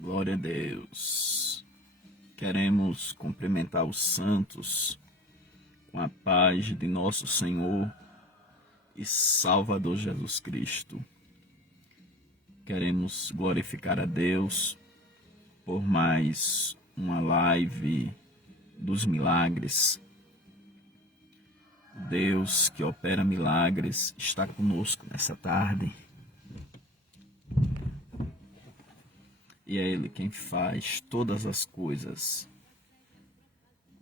Glória a Deus. Queremos cumprimentar os santos com a paz de nosso Senhor e Salvador Jesus Cristo. Queremos glorificar a Deus por mais uma live dos milagres. Deus que opera milagres está conosco nessa tarde. E é Ele quem faz todas as coisas.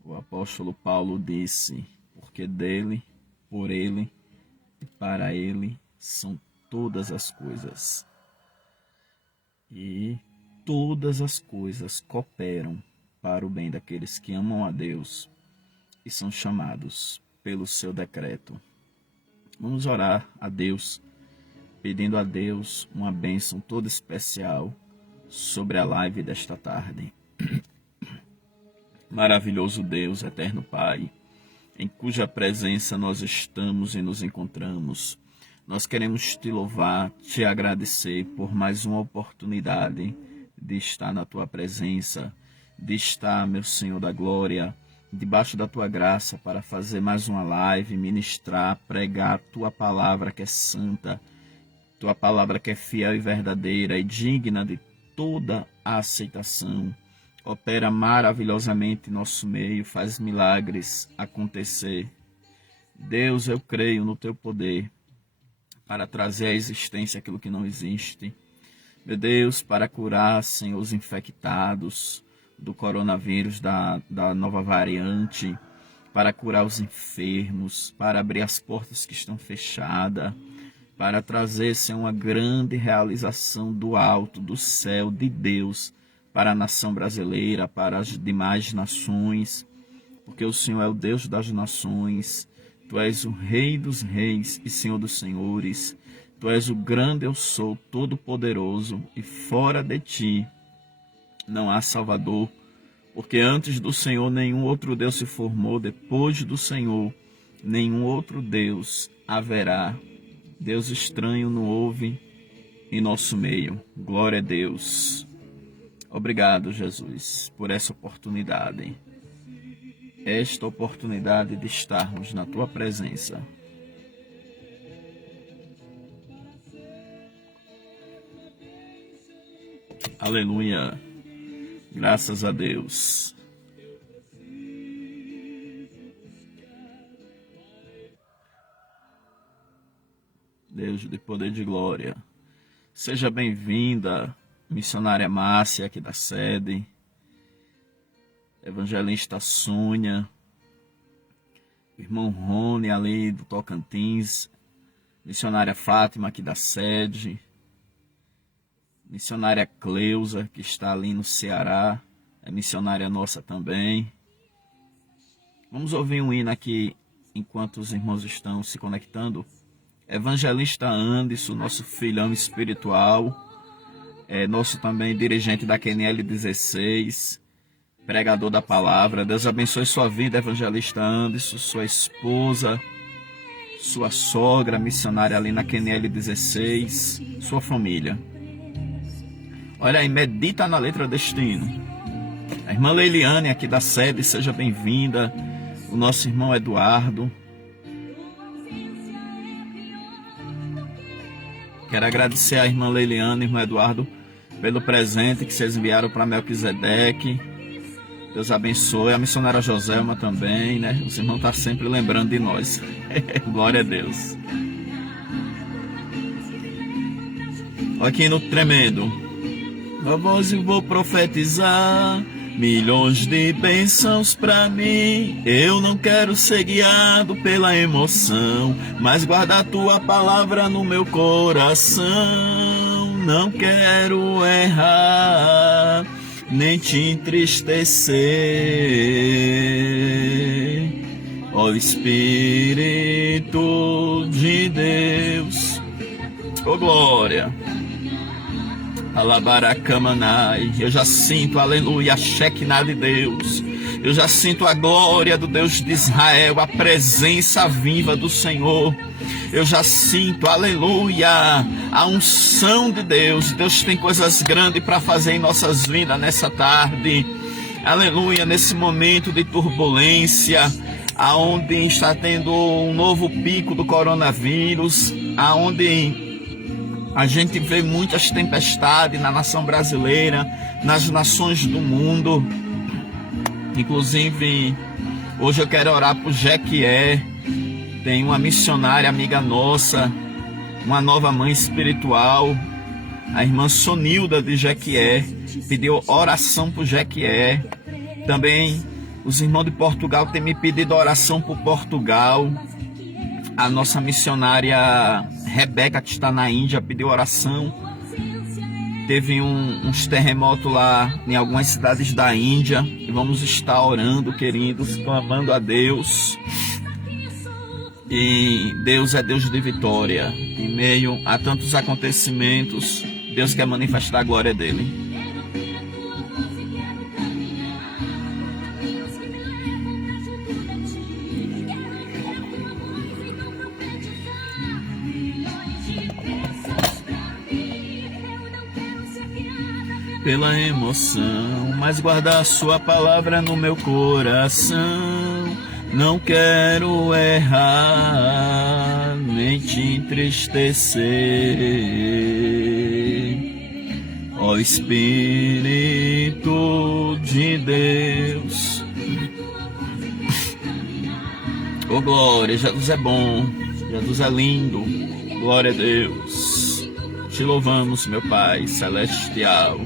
O apóstolo Paulo disse, porque dele, por Ele e para Ele são todas as coisas. E todas as coisas cooperam para o bem daqueles que amam a Deus e são chamados pelo seu decreto. Vamos orar a Deus, pedindo a Deus uma bênção toda especial sobre a live desta tarde. Maravilhoso Deus, eterno Pai, em cuja presença nós estamos e nos encontramos. Nós queremos te louvar, te agradecer por mais uma oportunidade de estar na tua presença, de estar, meu Senhor da glória, debaixo da tua graça para fazer mais uma live, ministrar, pregar a tua palavra que é santa, tua palavra que é fiel e verdadeira e digna de toda a aceitação. Opera maravilhosamente em nosso meio, faz milagres acontecer. Deus, eu creio no teu poder para trazer à existência aquilo que não existe. Meu Deus, para curar, Senhor, os infectados do coronavírus, da nova variante, para curar os enfermos, para abrir as portas que estão fechadas, para trazer, Senhor, uma grande realização do alto, do céu, de Deus, para a nação brasileira, para as demais nações, porque o Senhor é o Deus das nações, Tu és o Rei dos reis e Senhor dos senhores, Tu és o grande eu sou, todo-poderoso, e fora de Ti não há Salvador, porque antes do Senhor nenhum outro Deus se formou, depois do Senhor nenhum outro Deus haverá. Deus estranho não houve em nosso meio. Glória a Deus. Obrigado, Jesus, por essa oportunidade. Esta oportunidade de estarmos na Tua presença. Aleluia. Graças a Deus. Deus de poder e de glória. Seja bem-vinda, missionária Márcia, aqui da sede, evangelista Sônia, irmão Rony, ali do Tocantins, missionária Fátima, aqui da sede, missionária Cleusa, que está ali no Ceará, é missionária nossa também. Vamos ouvir um hino aqui, enquanto os irmãos estão se conectando. Evangelista Anderson, nosso filhão espiritual, nosso também dirigente da QNL 16, pregador da palavra. Deus abençoe sua vida, evangelista Anderson, sua esposa, sua sogra, missionária ali na QNL 16, sua família. Olha aí, medita na letra destino. A irmã Leiliane aqui da sede, seja bem-vinda. O nosso irmão Eduardo. Quero agradecer à irmã Leiliane e irmão Eduardo pelo presente que vocês enviaram para Melquisedeque. Deus abençoe. A missionária Joselma também, né? Os irmãos estão sempre lembrando de nós. Glória a Deus. Aqui no tremendo. A voz eu vou profetizar milhões de bênçãos pra mim. Eu não quero ser guiado pela emoção, mas guardar tua palavra no meu coração. Não quero errar, nem te entristecer. Ó Espírito de Deus, ó glória. Alabaracamanai, eu já sinto, aleluia, a Shekinah de Deus. Eu já sinto a glória do Deus de Israel, a presença viva do Senhor. Eu já sinto, aleluia, a unção de Deus. Deus tem coisas grandes para fazer em nossas vidas nessa tarde. Aleluia, nesse momento de turbulência, aonde está tendo um novo pico do coronavírus, aonde a gente vê muitas tempestades na nação brasileira, nas nações do mundo. Inclusive, hoje eu quero orar por Jequié. Tem uma missionária amiga nossa, uma nova mãe espiritual, a irmã Sonilda de Jequié, pediu oração por Jequié. Também os irmãos de Portugal têm me pedido oração por Portugal. A nossa missionária Rebeca, que está na Índia, pediu oração. Teve uns terremotos lá em algumas cidades da Índia. E vamos estar orando, queridos, clamando a Deus. E Deus é Deus de vitória. Em meio a tantos acontecimentos, Deus quer manifestar a glória dele. Pela emoção, mas guarda a sua palavra no meu coração. Não quero errar, nem te entristecer. Ó Espírito de Deus. Ô glória, Jesus é bom, Jesus é lindo. Glória a Deus. Te louvamos, meu Pai celestial.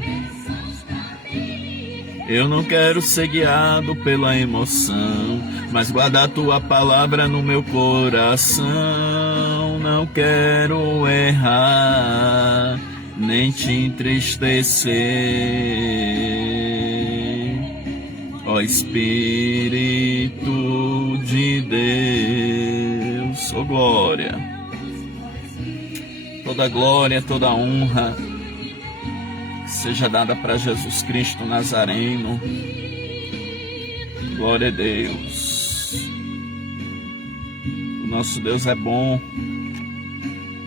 Eu não quero ser guiado pela emoção, mas guarda a tua palavra no meu coração. Não quero errar, nem te entristecer. Ó Espírito de Deus, ó glória. Toda glória, toda honra seja dada para Jesus Cristo Nazareno. Glória a Deus. O nosso Deus é bom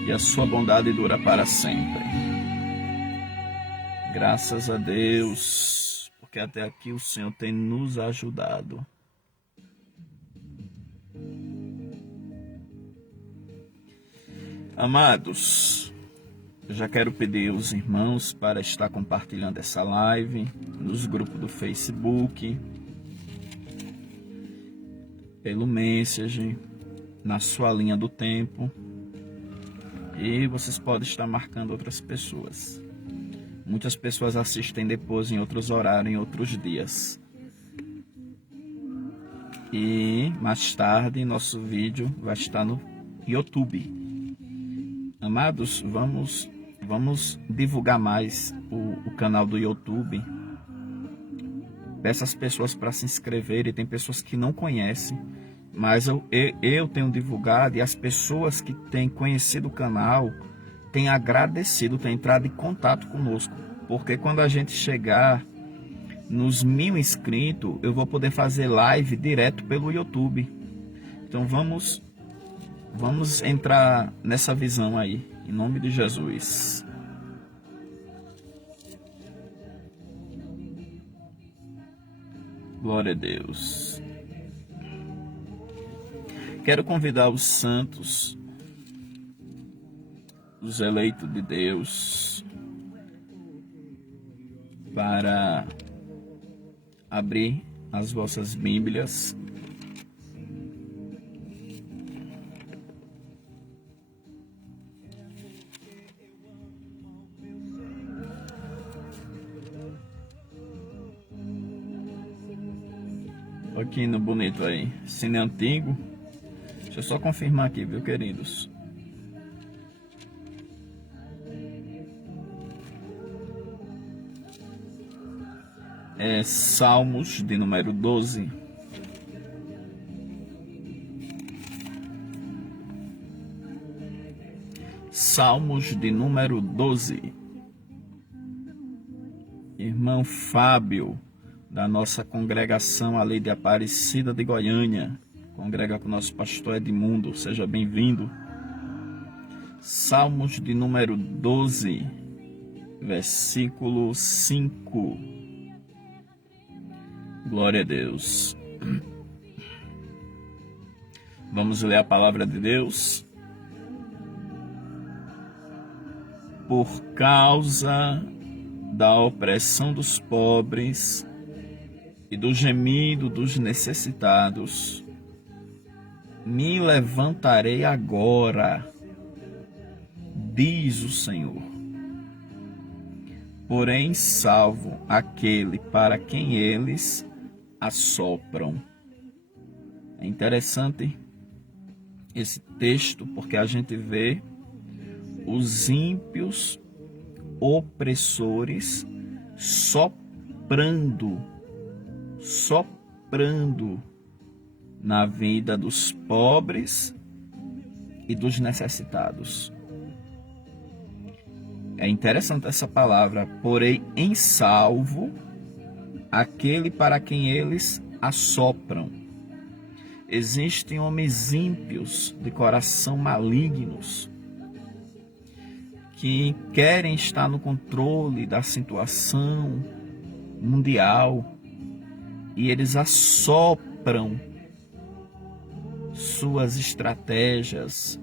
e a sua bondade dura para sempre. Graças a Deus, porque até aqui o Senhor tem nos ajudado. Amados, eu já quero pedir aos irmãos para estar compartilhando essa live nos grupos do Facebook, pelo Messenger, na sua linha do tempo. E vocês podem estar marcando outras pessoas. Muitas pessoas assistem depois em outros horários, em outros dias. E mais tarde nosso vídeo vai estar no YouTube. Amados, vamos divulgar mais o canal do YouTube. Peço às pessoas para se inscreverem. Tem pessoas que não conhecem, mas eu tenho divulgado, e as pessoas que têm conhecido o canal têm agradecido, têm entrado em contato conosco, porque quando a gente chegar nos 1000 inscritos, eu vou poder fazer live direto pelo YouTube. Então vamos entrar nessa visão aí, em nome de Jesus. Glória a Deus. Quero convidar os santos, os eleitos de Deus, para abrir as vossas Bíblias aqui no bonito aí, Cine Antigo. Deixa eu só confirmar aqui, viu, queridos? É Salmos de número 12. Salmos de número 12. Irmão Fábio, da nossa congregação ali de Aparecida de Goiânia, congrega com o nosso pastor Edmundo, seja bem-vindo. Salmos de número 12, versículo 5. Glória a Deus. Vamos ler a palavra de Deus. Por causa da opressão dos pobres e do gemido dos necessitados, me levantarei agora, diz o Senhor. Porém, salvo aquele para quem eles assopram. É interessante esse texto porque a gente vê os ímpios opressores soprando na vida dos pobres e dos necessitados. É interessante essa palavra, porém em salvo aquele para quem eles assopram. Existem homens ímpios de coração malignos que querem estar no controle da situação mundial e eles assopram suas estratégias,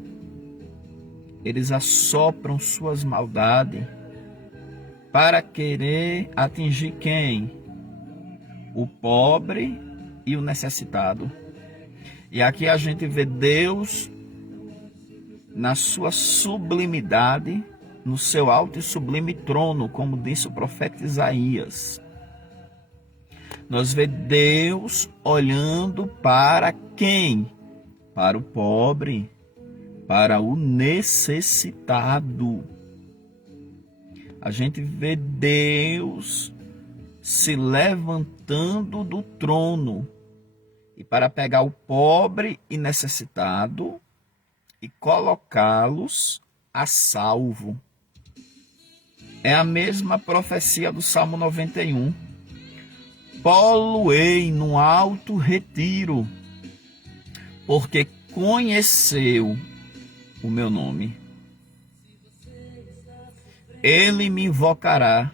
eles assopram suas maldades para querer atingir quem? O pobre e o necessitado. E aqui a gente vê Deus na sua sublimidade, no seu alto e sublime trono, como disse o profeta Isaías. Nós vemos Deus olhando para quem? Para o pobre, para o necessitado. A gente vê Deus se levantando do trono e para pegar o pobre e necessitado e colocá-los a salvo. É a mesma profecia do Salmo 91. Poloei no alto retiro, porque conheceu o meu nome. Ele me invocará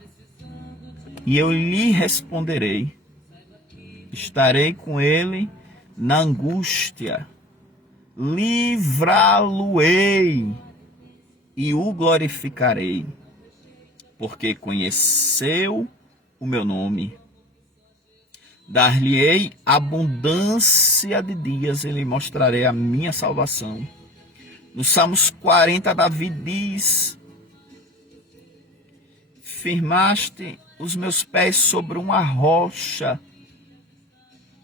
e eu lhe responderei. Estarei com ele na angústia. Livrá-lo-ei e o glorificarei, porque conheceu o meu nome. Dar-lhe-ei abundância de dias e lhe mostrarei a minha salvação. No Salmos 40, Davi diz: firmaste os meus pés sobre uma rocha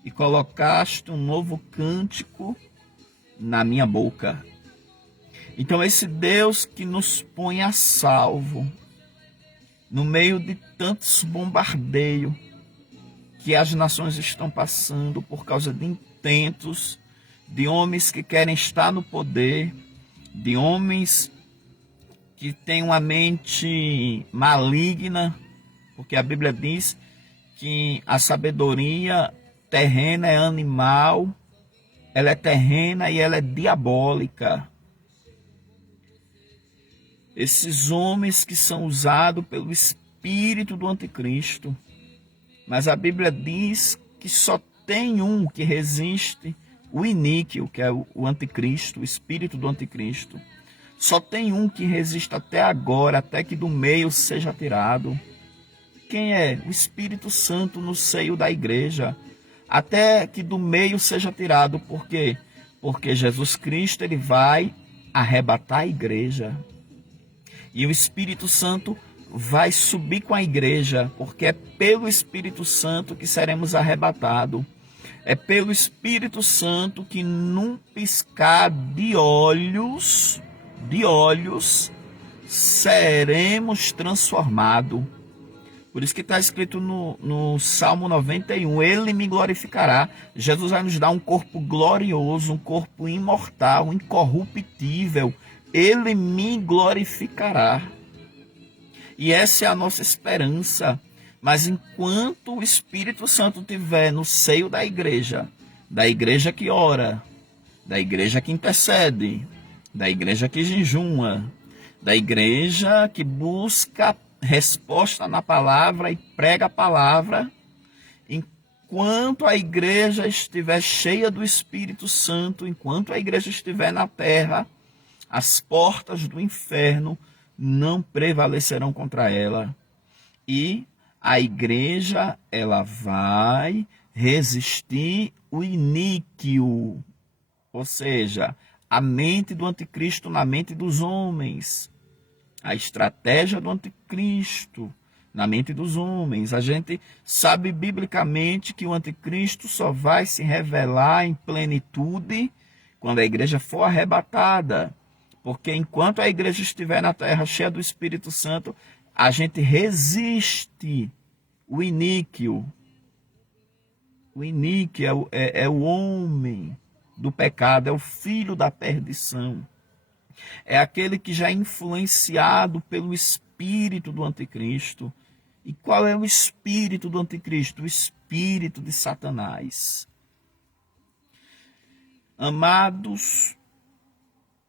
e colocaste um novo cântico na minha boca. Então esse Deus que nos põe a salvo no meio de tantos bombardeios que as nações estão passando por causa de intentos de homens que querem estar no poder, de homens que têm uma mente maligna, porque a Bíblia diz que a sabedoria terrena é animal, ela é terrena e ela é diabólica. Esses homens que são usados pelo espírito do anticristo. Mas a Bíblia diz que só tem um que resiste o iníquo, que é o anticristo, o espírito do anticristo. Só tem um que resiste até agora, até que do meio seja tirado. Quem é? O Espírito Santo no seio da igreja. Até que do meio seja tirado. Por quê? Porque Jesus Cristo ele vai arrebatar a igreja. E o Espírito Santo vai subir com a igreja, porque é pelo Espírito Santo que seremos arrebatados. É pelo Espírito Santo que num piscar de olhos, seremos transformados. Por isso que está escrito no Salmo 91, ele me glorificará. Jesus vai nos dar um corpo glorioso, um corpo imortal, incorruptível. Ele me glorificará. E essa é a nossa esperança. Mas enquanto o Espírito Santo estiver no seio da igreja que ora, da igreja que intercede, da igreja que jejuma, da igreja que busca resposta na palavra e prega a palavra. Enquanto a igreja estiver cheia do Espírito Santo, enquanto a igreja estiver na terra, as portas do inferno não prevalecerão contra ela. E a igreja, ela vai resistir o iníquo, ou seja, a mente do anticristo na mente dos homens, a estratégia do anticristo na mente dos homens. A gente sabe biblicamente que o anticristo só vai se revelar em plenitude quando a igreja for arrebatada, porque enquanto a igreja estiver na terra cheia do Espírito Santo, a gente resiste o iníquo. O iníquo é o homem do pecado, é o filho da perdição. É aquele que já é influenciado pelo espírito do anticristo. E qual é o espírito do anticristo? O espírito de Satanás. Amados,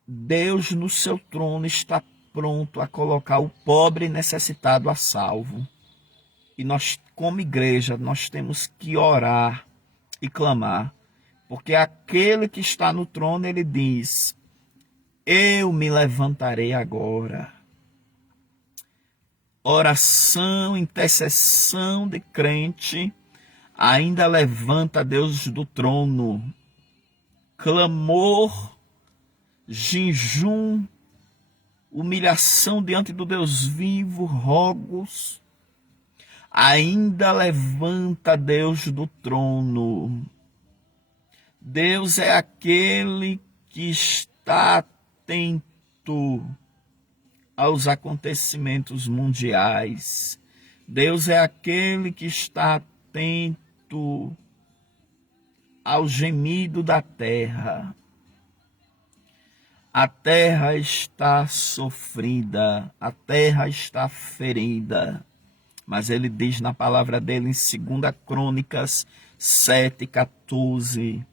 Deus no seu trono está pronto a colocar o pobre necessitado a salvo. E nós, como igreja, nós temos que orar e clamar. Porque aquele que está no trono, ele diz: eu me levantarei agora. Oração, intercessão de crente ainda levanta Deus do trono. Clamor, jejum, humilhação diante do Deus vivo, rogos, ainda levanta Deus do trono. Deus é aquele que está atento aos acontecimentos mundiais. Deus é aquele que está atento ao gemido da terra. A terra está sofrida, a terra está ferida. Mas ele diz na palavra dele em 2 Crônicas 7:14,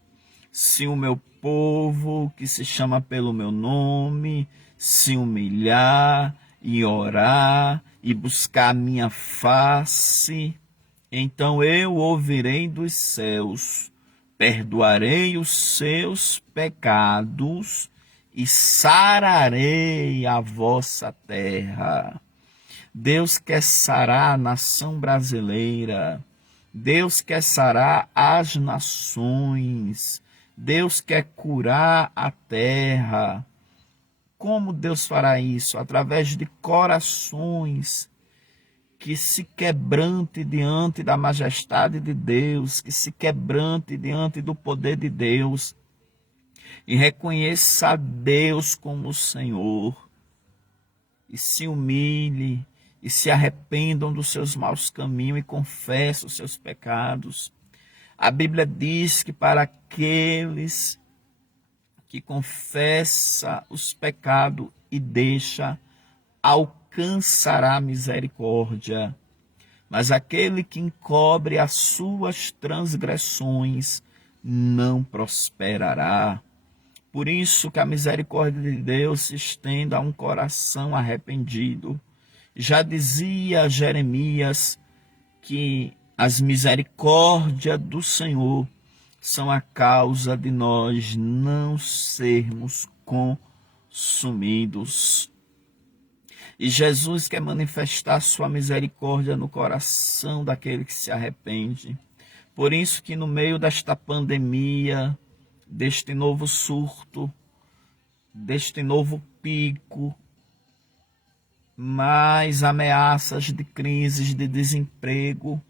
se o meu povo, que se chama pelo meu nome, se humilhar e orar e buscar a minha face, então eu ouvirei dos céus, perdoarei os seus pecados e sararei a vossa terra. Deus quer sarar a nação brasileira. Deus quer sarar as nações. Deus quer curar a terra. Como Deus fará isso? Através de corações que se quebrante diante da majestade de Deus, que se quebrante diante do poder de Deus e reconheça a Deus como o Senhor e se humilhe e se arrependam dos seus maus caminhos e confessem os seus pecados. A Bíblia diz que para aqueles que confessa os pecados e deixa, alcançará misericórdia. Mas aquele que encobre as suas transgressões não prosperará. Por isso que a misericórdia de Deus se estenda a um coração arrependido. Já dizia Jeremias que as misericórdias do Senhor são a causa de nós não sermos consumidos. E Jesus quer manifestar sua misericórdia no coração daquele que se arrepende. Por isso que no meio desta pandemia, deste novo surto, deste novo pico, mais ameaças de crises, de desemprego,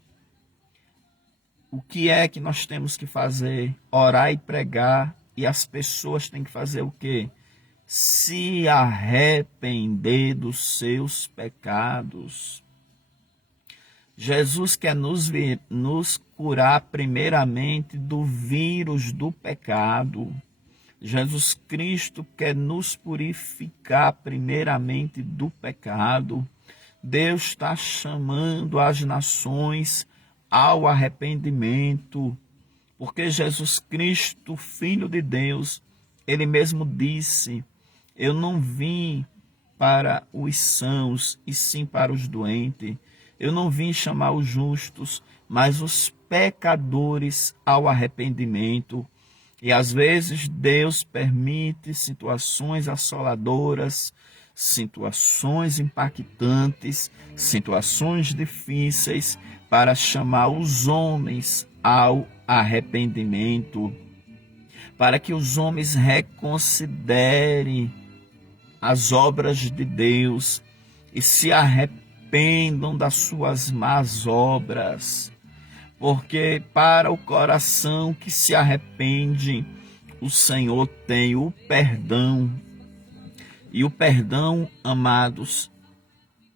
o que é que nós temos que fazer? Orar e pregar. E as pessoas têm que fazer o quê? Se arrepender dos seus pecados. Jesus quer nos curar primeiramente do vírus do pecado. Jesus Cristo quer nos purificar primeiramente do pecado. Deus está chamando as nações ao arrependimento, porque Jesus Cristo, Filho de Deus, ele mesmo disse Eu não vim para os sãos, e sim para os doentes. Eu não vim chamar os justos, mas os pecadores ao arrependimento. E às vezes Deus permite situações assoladoras, situações impactantes, situações difíceis para chamar os homens ao arrependimento, para que os homens reconsiderem as obras de Deus e se arrependam das suas más obras. Porque para o coração que se arrepende, o Senhor tem o perdão. E o perdão, amados,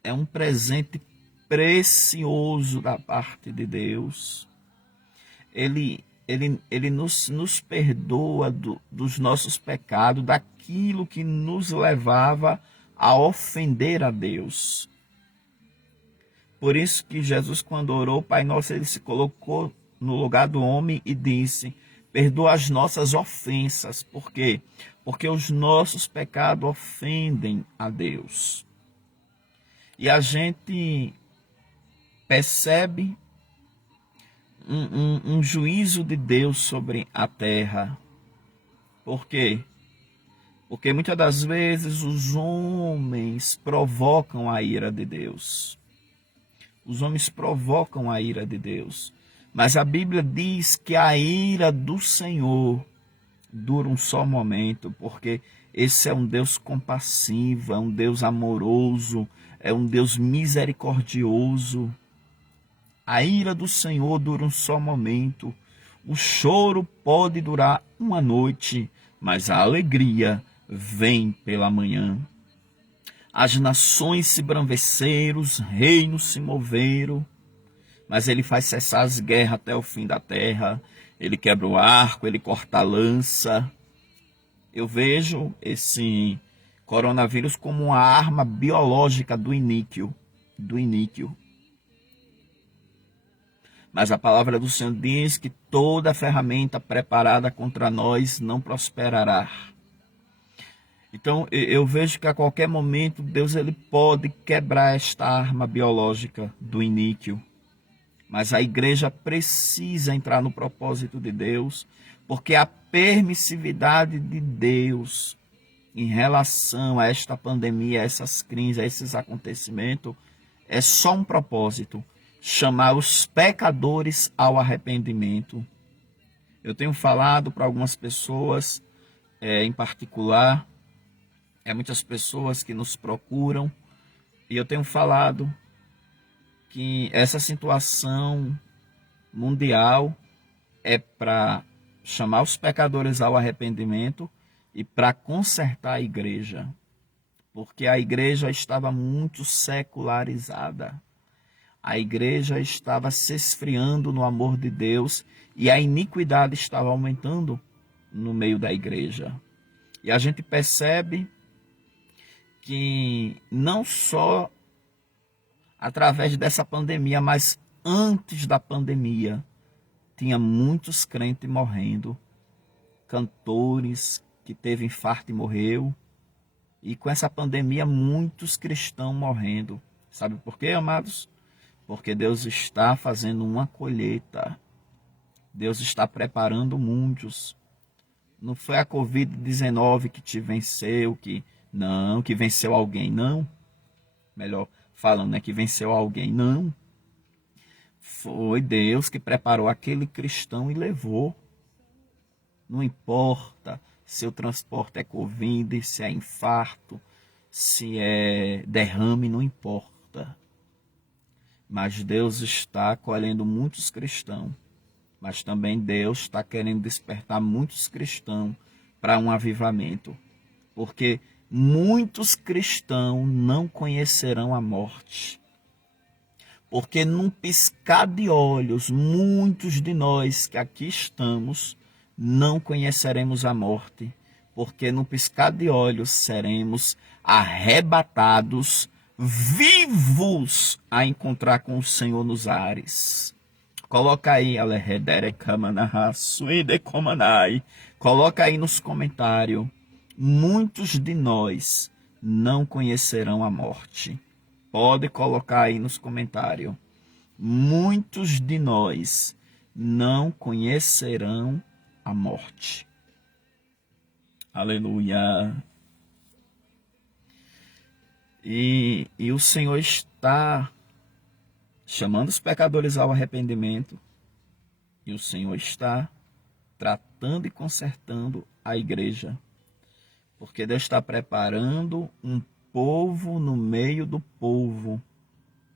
é um presente precioso da parte de Deus. Ele nos perdoa dos nossos pecados, daquilo que nos levava a ofender a Deus. Por isso que Jesus, quando orou, Pai Nosso, ele se colocou no lugar do homem e disse: perdoa as nossas ofensas. Por quê? Porque os nossos pecados ofendem a Deus. E a gente percebe um juízo de Deus sobre a terra. Por quê? Porque muitas das vezes os homens provocam a ira de Deus. Os homens provocam a ira de Deus. Mas a Bíblia diz que a ira do Senhor dura um só momento, porque esse é um Deus compassivo, é um Deus amoroso, é um Deus misericordioso. A ira do Senhor dura um só momento. O choro pode durar uma noite, mas a alegria vem pela manhã. As nações se embraveceram, os reinos se moveram, mas ele faz cessar as guerras até o fim da terra. Ele quebra o arco, ele corta a lança. Eu vejo esse coronavírus como uma arma biológica do iníquo. Mas a palavra do Senhor diz que toda ferramenta preparada contra nós não prosperará. Então eu vejo que a qualquer momento Deus ele pode quebrar esta arma biológica do iníquo. Mas a igreja precisa entrar no propósito de Deus, porque a permissividade de Deus em relação a esta pandemia, a essas crises, a esses acontecimentos, é só um propósito: chamar os pecadores ao arrependimento. Eu tenho falado para algumas pessoas, em particular, muitas pessoas que nos procuram, e eu tenho falado que essa situação mundial é para chamar os pecadores ao arrependimento e para consertar a igreja, porque a igreja estava muito secularizada. A igreja estava se esfriando no amor de Deus e a iniquidade estava aumentando no meio da igreja. E a gente percebe que não só através dessa pandemia, mas antes da pandemia, tinha muitos crentes morrendo, cantores que teve infarto e morreu, e com essa pandemia muitos cristãos morrendo. Sabe por quê, amados? Porque Deus está fazendo uma colheita. Deus está preparando muitos. Não foi a Covid-19 que te venceu, que venceu alguém, não. Melhor falando, né, que venceu alguém, não. Foi Deus que preparou aquele cristão e levou. Não importa se o transporte é Covid, se é infarto, se é derrame, não importa. Mas Deus está colhendo muitos cristãos. Mas também Deus está querendo despertar muitos cristãos para um avivamento. Porque muitos cristãos não conhecerão a morte. Porque num piscar de olhos, muitos de nós que aqui estamos não conheceremos a morte. Porque num piscar de olhos seremos arrebatados, vivos a encontrar com o Senhor nos ares. Coloca aí, coloca aí nos comentários muitos de nós não conhecerão a morte. Pode colocar aí nos comentários. Muitos de nós não conhecerão a morte. Aleluia. E o Senhor está chamando os pecadores ao arrependimento. E o Senhor está tratando e consertando a igreja. Porque Deus está preparando um povo no meio do povo.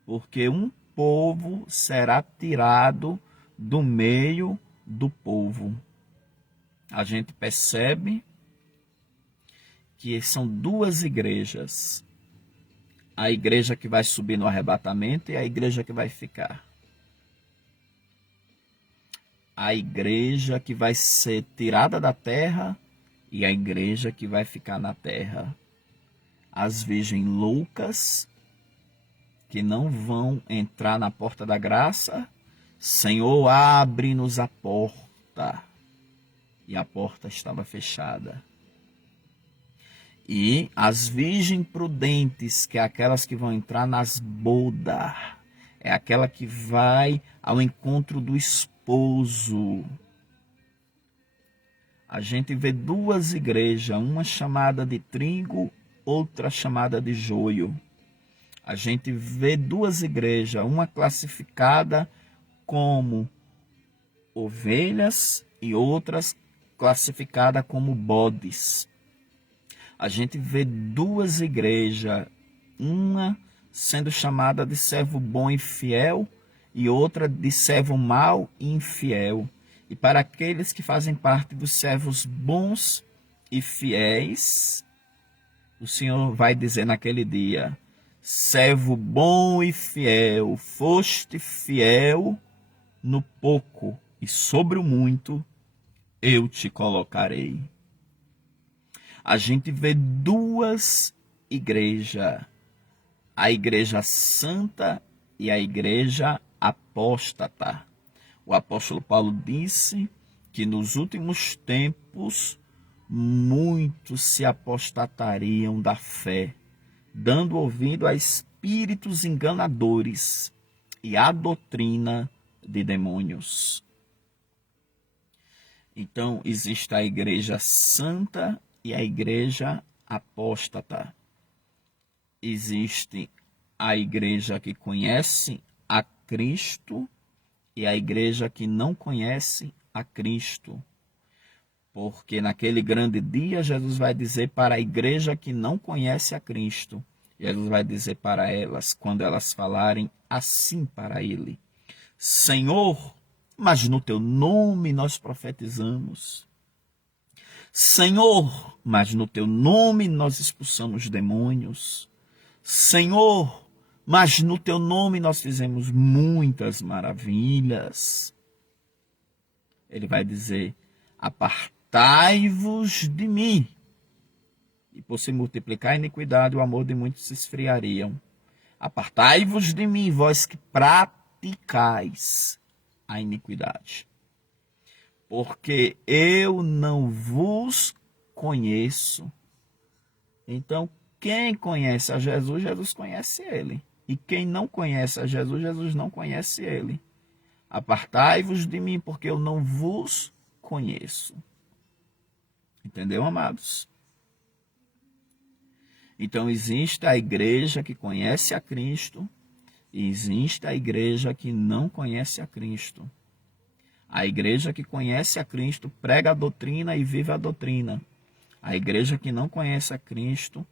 Porque um povo será tirado do meio do povo. A gente percebe que são duas igrejas. A igreja que vai subir no arrebatamento e a igreja que vai ficar. A igreja que vai ser tirada da terra e a igreja que vai ficar na terra. As virgens loucas que não vão entrar na porta da graça. Senhor, abre-nos a porta. E a porta estava fechada. E as virgens prudentes, que é aquelas que vão entrar nas bodas, é aquela que vai ao encontro do esposo. A gente vê duas igrejas, uma chamada de trigo, outra chamada de joio. A gente vê duas igrejas, uma classificada como ovelhas e outras classificada como bodes. A gente vê duas igrejas, uma sendo chamada de servo bom e fiel e outra de servo mau e infiel. E para aqueles que fazem parte dos servos bons e fiéis, o Senhor vai dizer naquele dia: servo bom e fiel, foste fiel no pouco, e sobre o muito eu te colocarei. A gente vê duas igrejas, a igreja santa e a igreja apóstata. O apóstolo Paulo disse que nos últimos tempos muitos se apostatariam da fé, dando ouvido a espíritos enganadores e à doutrina de demônios. Então, existe a igreja santa e a igreja apóstata. Existe a igreja que conhece a Cristo e a igreja que não conhece a Cristo. Porque naquele grande dia, Jesus vai dizer para a igreja que não conhece a Cristo, Jesus vai dizer para elas, quando elas falarem assim para ele: Senhor, mas no teu nome nós profetizamos. Senhor, mas no teu nome nós expulsamos demônios. Senhor, mas no teu nome nós fizemos muitas maravilhas. Ele vai dizer: apartai-vos de mim. E por se multiplicar a iniquidade, o amor de muitos se esfriariam. Apartai-vos de mim, vós que praticais a iniquidade. Porque eu não vos conheço. Então, quem conhece a Jesus, Jesus conhece ele. E quem não conhece a Jesus, Jesus não conhece ele. Apartai-vos de mim, porque eu não vos conheço. Entendeu, amados? Então, existe a igreja que conhece a Cristo e existe a igreja que não conhece a Cristo. A igreja que conhece a Cristo prega a doutrina e vive a doutrina. A igreja que não conhece a Cristo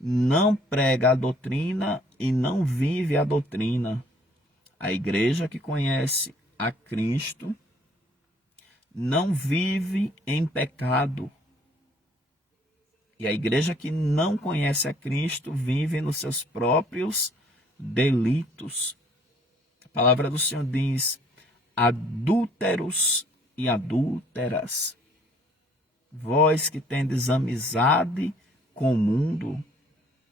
não prega a doutrina e não vive a doutrina. A igreja que conhece a Cristo não vive em pecado. E a igreja que não conhece a Cristo vive nos seus próprios delitos. A palavra do Senhor diz: adúlteros e adúlteras, vós que tendes amizade com o mundo,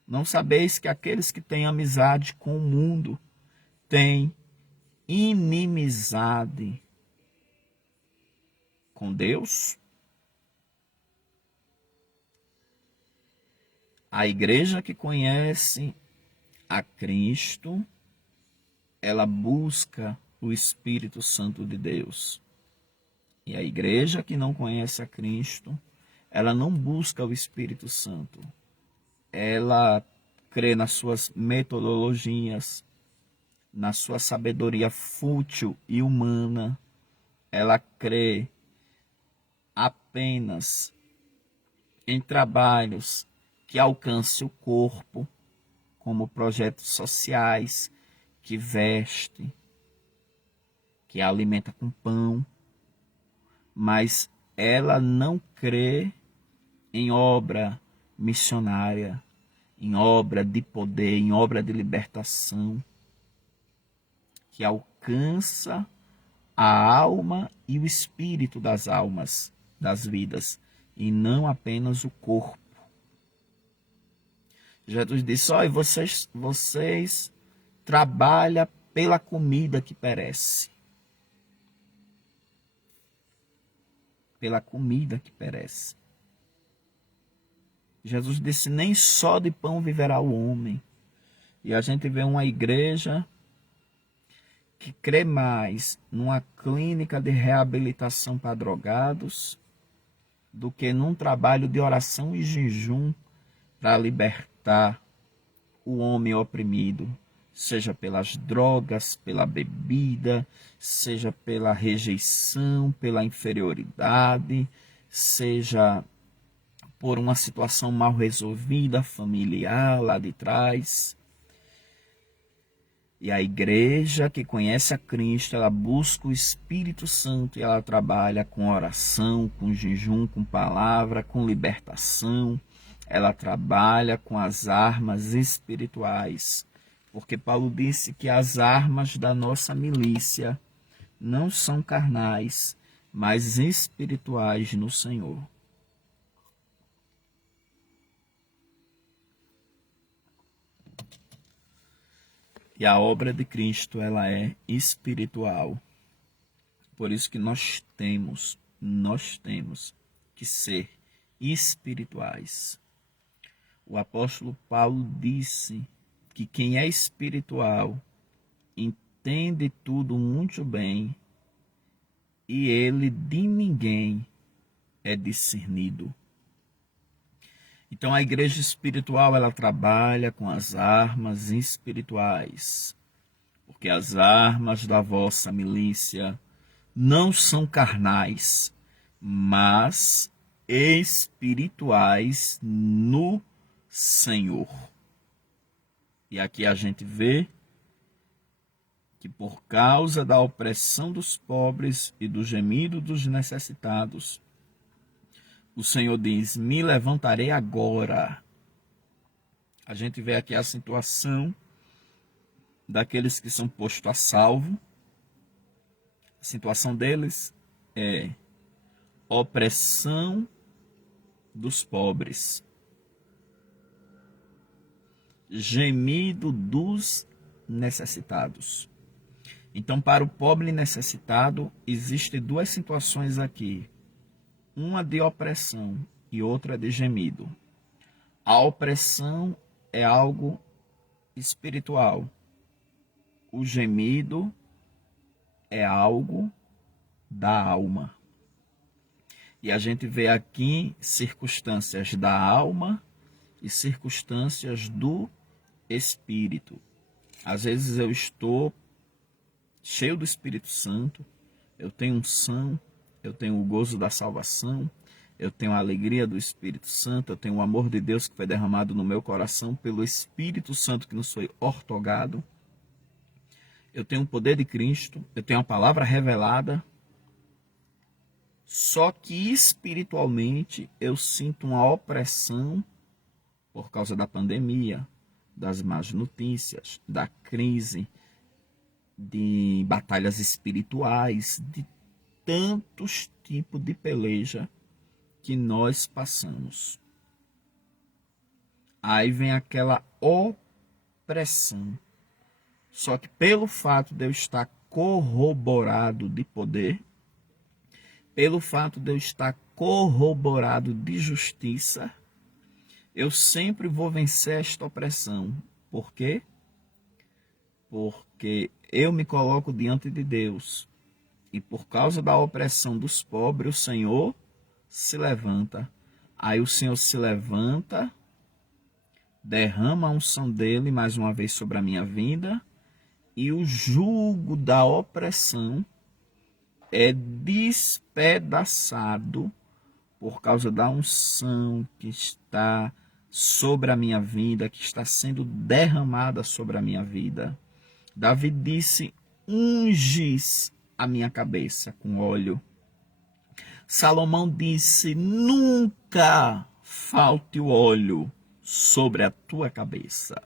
não sabeis que aqueles que têm amizade com o mundo têm inimizade com Deus? A igreja que conhece a Cristo, ela busca o Espírito Santo de Deus. E a igreja que não conhece a Cristo, ela não busca o Espírito Santo. Ela crê nas suas metodologias, na sua sabedoria fútil e humana. Ela crê apenas em trabalhos que alcancem o corpo, como projetos sociais, que veste, que alimenta com pão, mas ela não crê em obra missionária, em obra de poder, em obra de libertação, que alcança a alma e o espírito das almas, das vidas, e não apenas o corpo. Jesus disse: olha, vocês trabalham pela comida que perece. Pela comida que perece. Jesus disse: nem só de pão viverá o homem. E a gente vê uma igreja que crê mais numa clínica de reabilitação para drogados do que num trabalho de oração e jejum para libertar o homem oprimido, seja pelas drogas, pela bebida, seja pela rejeição, pela inferioridade, seja por uma situação mal resolvida, familiar, lá de trás. E a igreja que conhece a Cristo, ela busca o Espírito Santo e ela trabalha com oração, com jejum, com palavra, com libertação. Ela trabalha com as armas espirituais, porque Paulo disse que as armas da nossa milícia não são carnais, mas espirituais no Senhor. E a obra de Cristo, ela é espiritual. Por isso que nós temos que ser espirituais. O apóstolo Paulo disse que quem é espiritual entende tudo muito bem e ele de ninguém é discernido. Então a igreja espiritual, ela trabalha com as armas espirituais, porque as armas da vossa milícia não são carnais, mas espirituais no Senhor. E aqui a gente vê que por causa da opressão dos pobres e do gemido dos necessitados, o Senhor diz: me levantarei agora. A gente vê aqui a situação daqueles que são postos a salvo. A situação deles é opressão dos pobres, gemido dos necessitados. Então, para o pobre necessitado, existem duas situações aqui. Uma de opressão e outra de gemido. A opressão é algo espiritual. O gemido é algo da alma. E a gente vê aqui circunstâncias da alma e circunstâncias do espírito. Às vezes eu estou cheio do Espírito Santo, eu tenho unção, eu tenho o gozo da salvação, eu tenho a alegria do Espírito Santo, eu tenho o amor de Deus que foi derramado no meu coração pelo Espírito Santo que nos foi ortogado. Eu tenho o poder de Cristo, eu tenho a palavra revelada, só que espiritualmente eu sinto uma opressão por causa da pandemia, das más notícias, da crise, de batalhas espirituais, de tantos tipos de peleja que nós passamos. Aí vem aquela opressão. Só que pelo fato de eu estar corroborado de poder, pelo fato de eu estar corroborado de justiça, eu sempre vou vencer esta opressão. Por quê? Porque eu me coloco diante de Deus. E por causa da opressão dos pobres, o Senhor se levanta. Aí o Senhor se levanta, derrama a unção dele mais uma vez sobre a minha vida, e o jugo da opressão é despedaçado por causa da unção que está sobre a minha vida, que está sendo derramada sobre a minha vida. Davi disse: unges a minha cabeça com óleo. Salomão disse: nunca falte o óleo sobre a tua cabeça.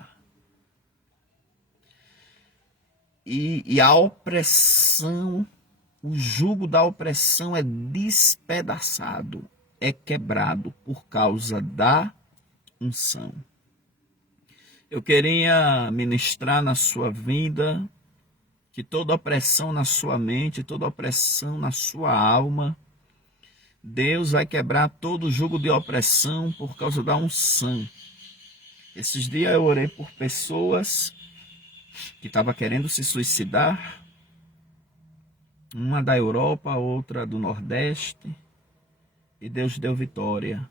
E a opressão, o jugo da opressão é despedaçado, é quebrado por causa da unção. Eu queria ministrar na sua vida que toda opressão na sua mente, toda opressão na sua alma, Deus vai quebrar todo o jugo de opressão por causa da unção. Esses dias eu orei por pessoas que estavam querendo se suicidar, uma da Europa, outra do Nordeste, e Deus deu vitória.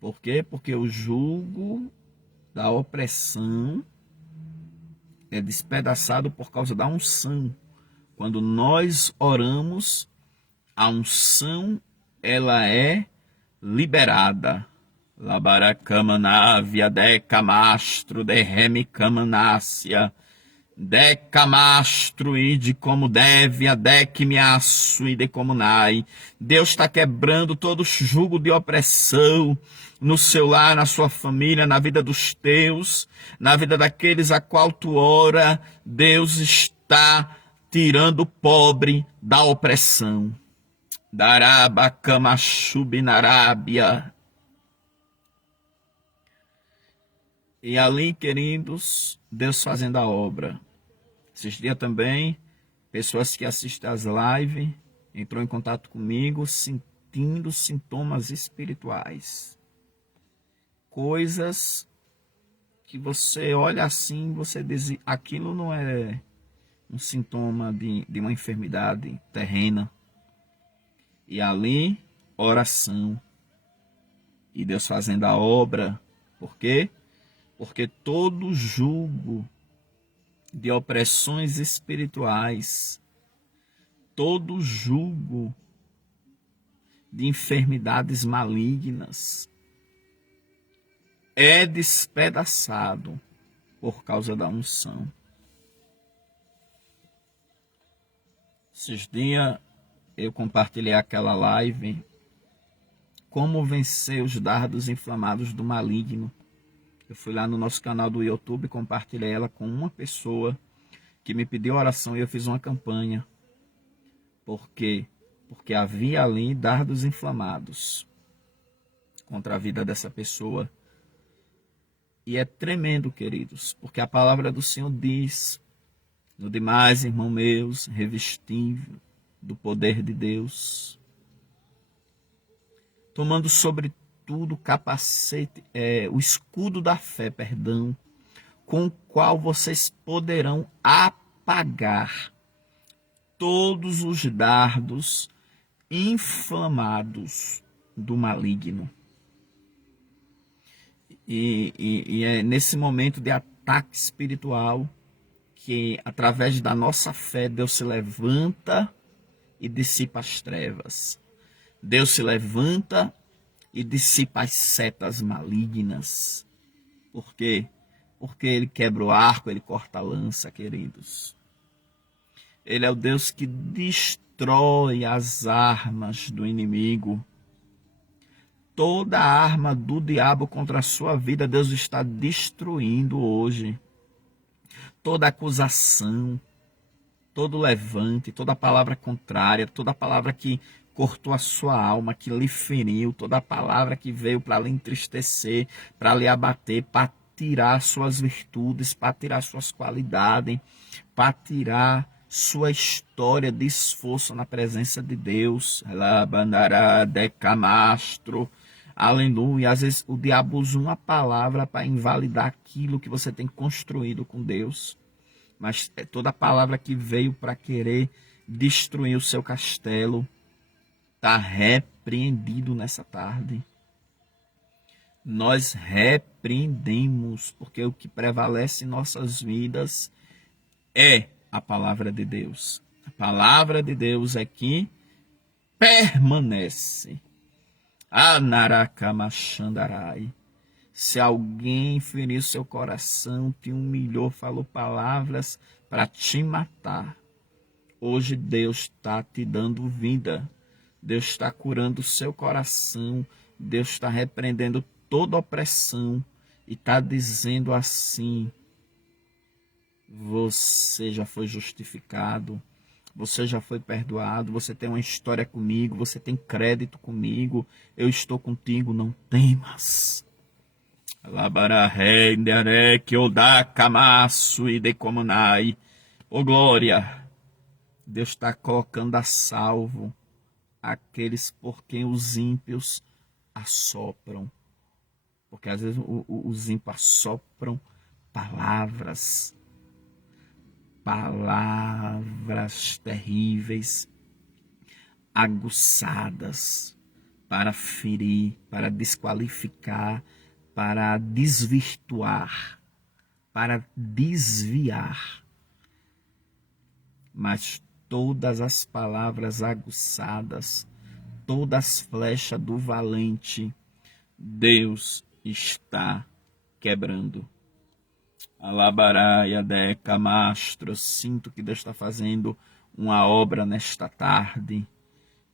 Por quê? Porque o jugo da opressão é despedaçado por causa da unção. Quando nós oramos, a unção ela é liberada. Labaracamanávia, decamastro, derremicamácia, decamastro, ide como deve, adecmiaço, ide como nai. Deus está quebrando todo jugo de opressão no seu lar, na sua família, na vida dos teus, na vida daqueles a qual tu ora. Deus está tirando o pobre da opressão. Darabacamachubinarábia. E ali, queridos, Deus fazendo a obra. Esses dias também, pessoas que assistem às lives, entrou em contato comigo, sentindo sintomas espirituais. Coisas que você olha assim, você diz, aquilo não é um sintoma de uma enfermidade terrena. E ali, oração. E Deus fazendo a obra. Por quê? Porque todo jugo de opressões espirituais, todo jugo de enfermidades malignas é despedaçado por causa da unção. Esses dias eu compartilhei aquela live, como vencer os dardos inflamados do maligno. Eu fui lá no nosso canal do YouTube, compartilhei ela com uma pessoa que me pediu oração e eu fiz uma campanha. Por quê? Porque havia ali dardos inflamados contra a vida dessa pessoa. E é tremendo, queridos, porque a palavra do Senhor diz: no demais, irmãos meus, revestível do poder de Deus, tomando sobre tudo o capacete, o escudo da fé, com o qual vocês poderão apagar todos os dardos inflamados do maligno. E é nesse momento de ataque espiritual que, através da nossa fé, Deus se levanta e dissipa as trevas. Deus se levanta e dissipa as setas malignas. Por quê? Porque Ele quebra o arco, Ele corta a lança, queridos. Ele é o Deus que destrói as armas do inimigo. Toda a arma do diabo contra a sua vida, Deus está destruindo hoje. Toda acusação, todo levante, toda palavra contrária, toda palavra que cortou a sua alma, que lhe feriu, toda palavra que veio para lhe entristecer, para lhe abater, para tirar suas virtudes, para tirar suas qualidades, para tirar sua história de esforço na presença de Deus. Labandará decamastro. Aleluia. Às vezes o diabo usa uma palavra para invalidar aquilo que você tem construído com Deus. Mas é toda palavra que veio para querer destruir o seu castelo está repreendido nessa tarde. Nós repreendemos, porque o que prevalece em nossas vidas é a palavra de Deus. A palavra de Deus é que permanece. Anarakamachandarai. Se alguém feriu seu coração, te humilhou, falou palavras para te matar, hoje Deus está te dando vida. Deus está curando o seu coração. Deus está repreendendo toda opressão e está dizendo assim: você já foi justificado, você já foi perdoado, você tem uma história comigo, você tem crédito comigo, eu estou contigo, não temas. Ô glória, Deus está colocando a salvo aqueles por quem os ímpios assopram. Porque às vezes os ímpios assopram palavras terríveis, aguçadas, para ferir, para desqualificar, para desvirtuar, para desviar. Mas todas as palavras aguçadas, todas as flechas do valente, Deus está quebrando. Alabaraia deca mastro, sinto que Deus está fazendo uma obra nesta tarde,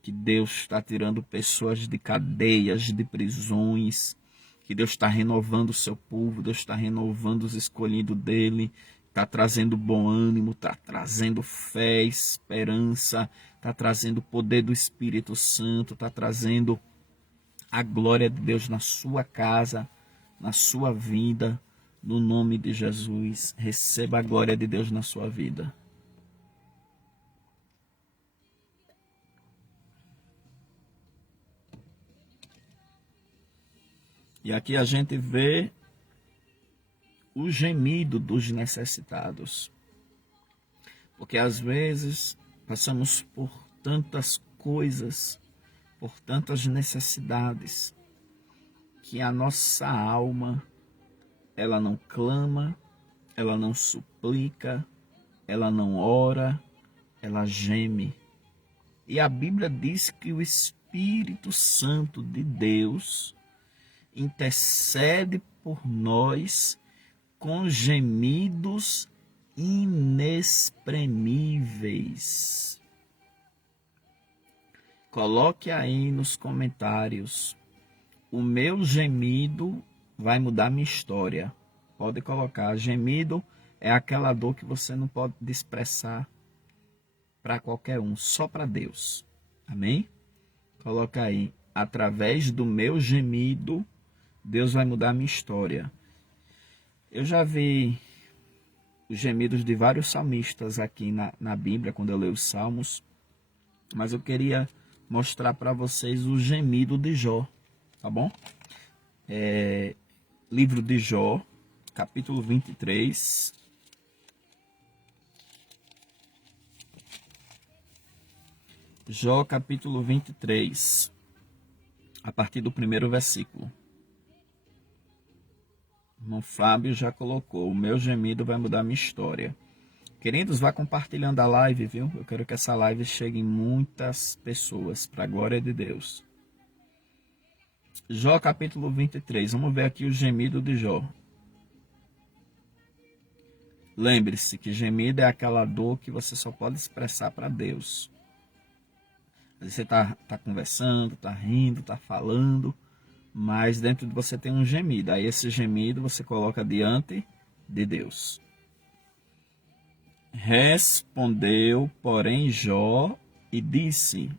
que Deus está tirando pessoas de cadeias, de prisões, que Deus está renovando o seu povo, Deus está renovando os escolhidos dele, está trazendo bom ânimo, está trazendo fé, esperança, está trazendo o poder do Espírito Santo, está trazendo a glória de Deus na sua casa, na sua vida, no nome de Jesus. Receba a glória de Deus na sua vida. E aqui a gente vê o gemido dos necessitados. Porque às vezes passamos por tantas coisas, por tantas necessidades, que a nossa alma, ela não clama, ela não suplica, ela não ora, ela geme. E a Bíblia diz que o Espírito Santo de Deus intercede por nós com gemidos inexprimíveis. Coloque aí nos comentários: o meu gemido vai mudar minha história. Pode colocar. Gemido é aquela dor que você não pode expressar para qualquer um, só para Deus. Amém? Coloca aí: através do meu gemido, Deus vai mudar minha história. Eu já vi os gemidos de vários salmistas aqui na Bíblia, quando eu leio os Salmos, mas eu queria mostrar para vocês o gemido de Jó, tá bom? Livro de Jó, capítulo 23. Jó, capítulo 23, a partir do primeiro versículo. O irmão Fábio já colocou: o meu gemido vai mudar minha história. Queridos, vá compartilhando a live, viu? Eu quero que essa live chegue em muitas pessoas, para a glória de Deus. Jó, capítulo 23. Vamos ver aqui o gemido de Jó. Lembre-se que gemido é aquela dor que você só pode expressar para Deus. Você está conversando, está rindo, está falando, mas dentro de você tem um gemido. Aí esse gemido você coloca diante de Deus. Respondeu, porém, Jó e disse: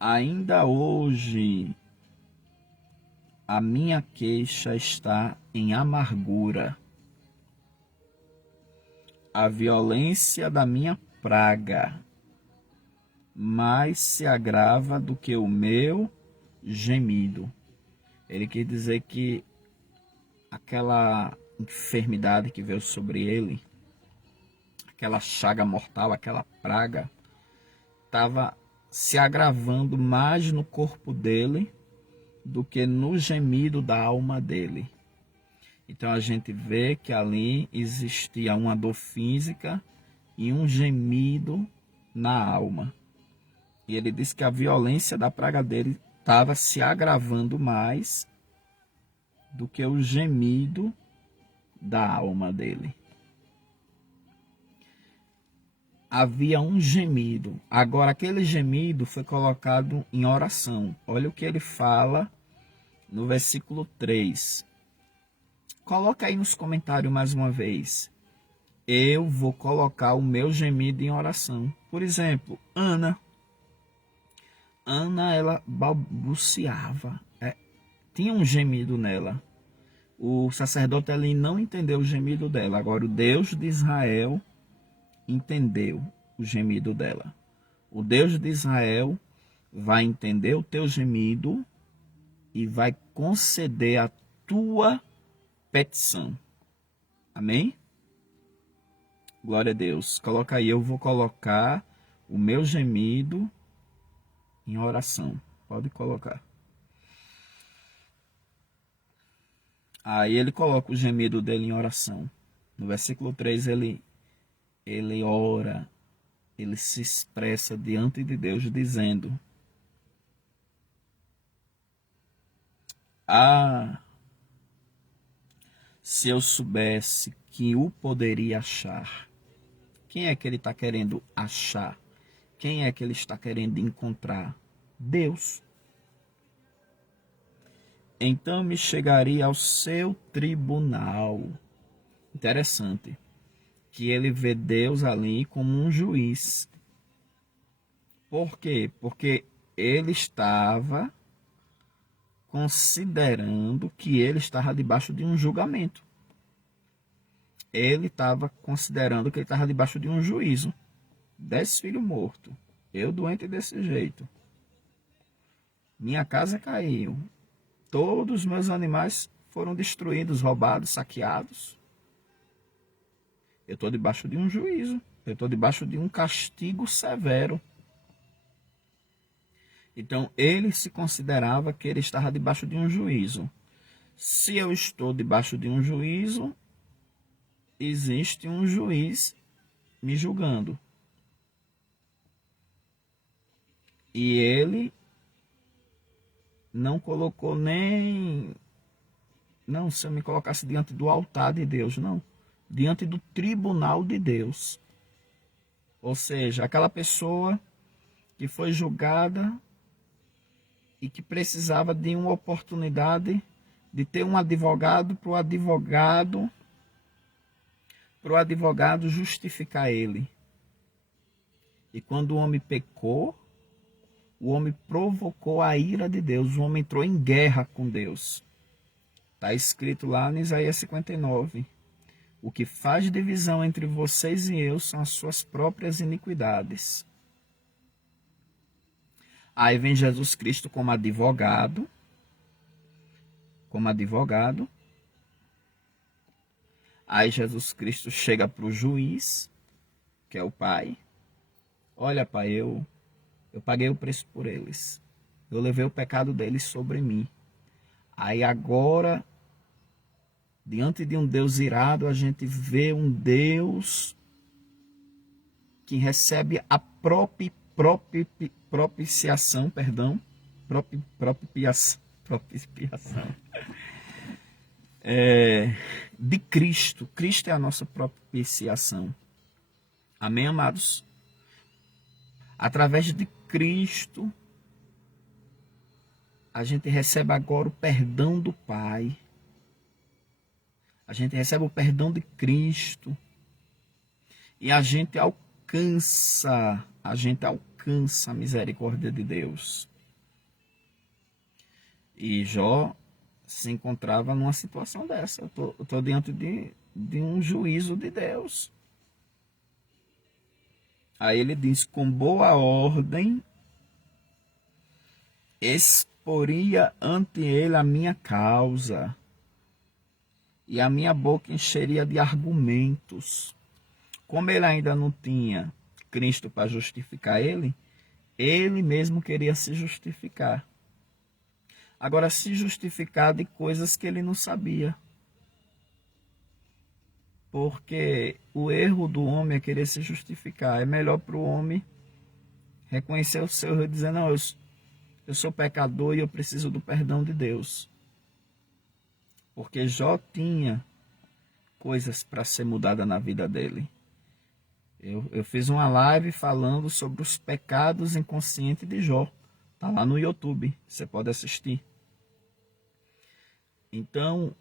ainda hoje a minha queixa está em amargura. A violência da minha praga mais se agrava do que o meu gemido. Ele quis dizer que aquela enfermidade que veio sobre ele, aquela chaga mortal, aquela praga, estava se agravando mais no corpo dele do que no gemido da alma dele. Então a gente vê que ali existia uma dor física e um gemido na alma. E ele disse que a violência da praga dele estava se agravando mais do que o gemido da alma dele. Havia um gemido. Agora aquele gemido foi colocado em oração. Olha o que ele fala no versículo 3. Coloca aí nos comentários mais uma vez. Eu vou colocar o meu gemido em oração. Por exemplo, Ana, ela balbuciava. Tinha um gemido nela. O sacerdote ali não entendeu o gemido dela. Agora o Deus de Israel entendeu o gemido dela. O Deus de Israel vai entender o teu gemido e vai conceder a tua petição. Amém? Glória a Deus. Coloca aí, eu vou colocar o meu gemido em oração. Pode colocar. Aí ele coloca o gemido dele em oração. No versículo 3 ele ora, ele se expressa diante de Deus dizendo: se eu soubesse que o poderia achar. Quem é que ele está querendo achar? Quem é que ele está querendo encontrar? Deus. Então me chegaria ao seu tribunal. Interessante que ele vê Deus ali como um juiz. Por quê? Porque ele estava considerando que ele estava debaixo de um julgamento. Ele estava considerando que ele estava debaixo de um juízo. 10 filhos mortos. Eu doente desse jeito. Minha casa caiu. Todos os meus animais foram destruídos, roubados, saqueados. Eu estou debaixo de um juízo. Eu estou debaixo de um castigo severo. Então, ele se considerava que ele estava debaixo de um juízo. Se eu estou debaixo de um juízo, existe um juiz me julgando. E ele não colocou nem... Não, se eu me colocasse diante do altar de Deus, não. Diante do tribunal de Deus. Ou seja, aquela pessoa que foi julgada e que precisava de uma oportunidade de ter um advogado para o advogado justificar ele. E quando o homem pecou, o homem provocou a ira de Deus, o homem entrou em guerra com Deus. Está escrito lá em Isaías 59. O que faz divisão entre vocês e eu são as suas próprias iniquidades. Aí vem Jesus Cristo como advogado. Aí Jesus Cristo chega para o juiz, que é o Pai. Olha, Pai, eu paguei o preço por eles. Eu levei o pecado deles sobre mim. Aí agora, diante de um Deus irado, a gente vê um Deus que recebe a propiciação, de Cristo. Cristo é a nossa propiciação. Amém, amados? Através de Cristo, a gente recebe agora o perdão do Pai. A gente recebe o perdão de Cristo. E a gente alcança a misericórdia de Deus. E Jó se encontrava numa situação dessa. Eu estou diante de um juízo de Deus. Aí ele diz: com boa ordem exporia ante ele a minha causa, e a minha boca encheria de argumentos. Como ele ainda não tinha Cristo para justificar ele, ele mesmo queria se justificar. Agora, se justificar de coisas que ele não sabia. Porque o erro do homem é querer se justificar. É melhor para o homem reconhecer o seu erro e dizer, não, eu sou pecador e eu preciso do perdão de Deus. Porque Jó tinha coisas para ser mudada na vida dele. Eu fiz uma live falando sobre os pecados inconscientes de Jó. Está lá no YouTube, você pode assistir. Então,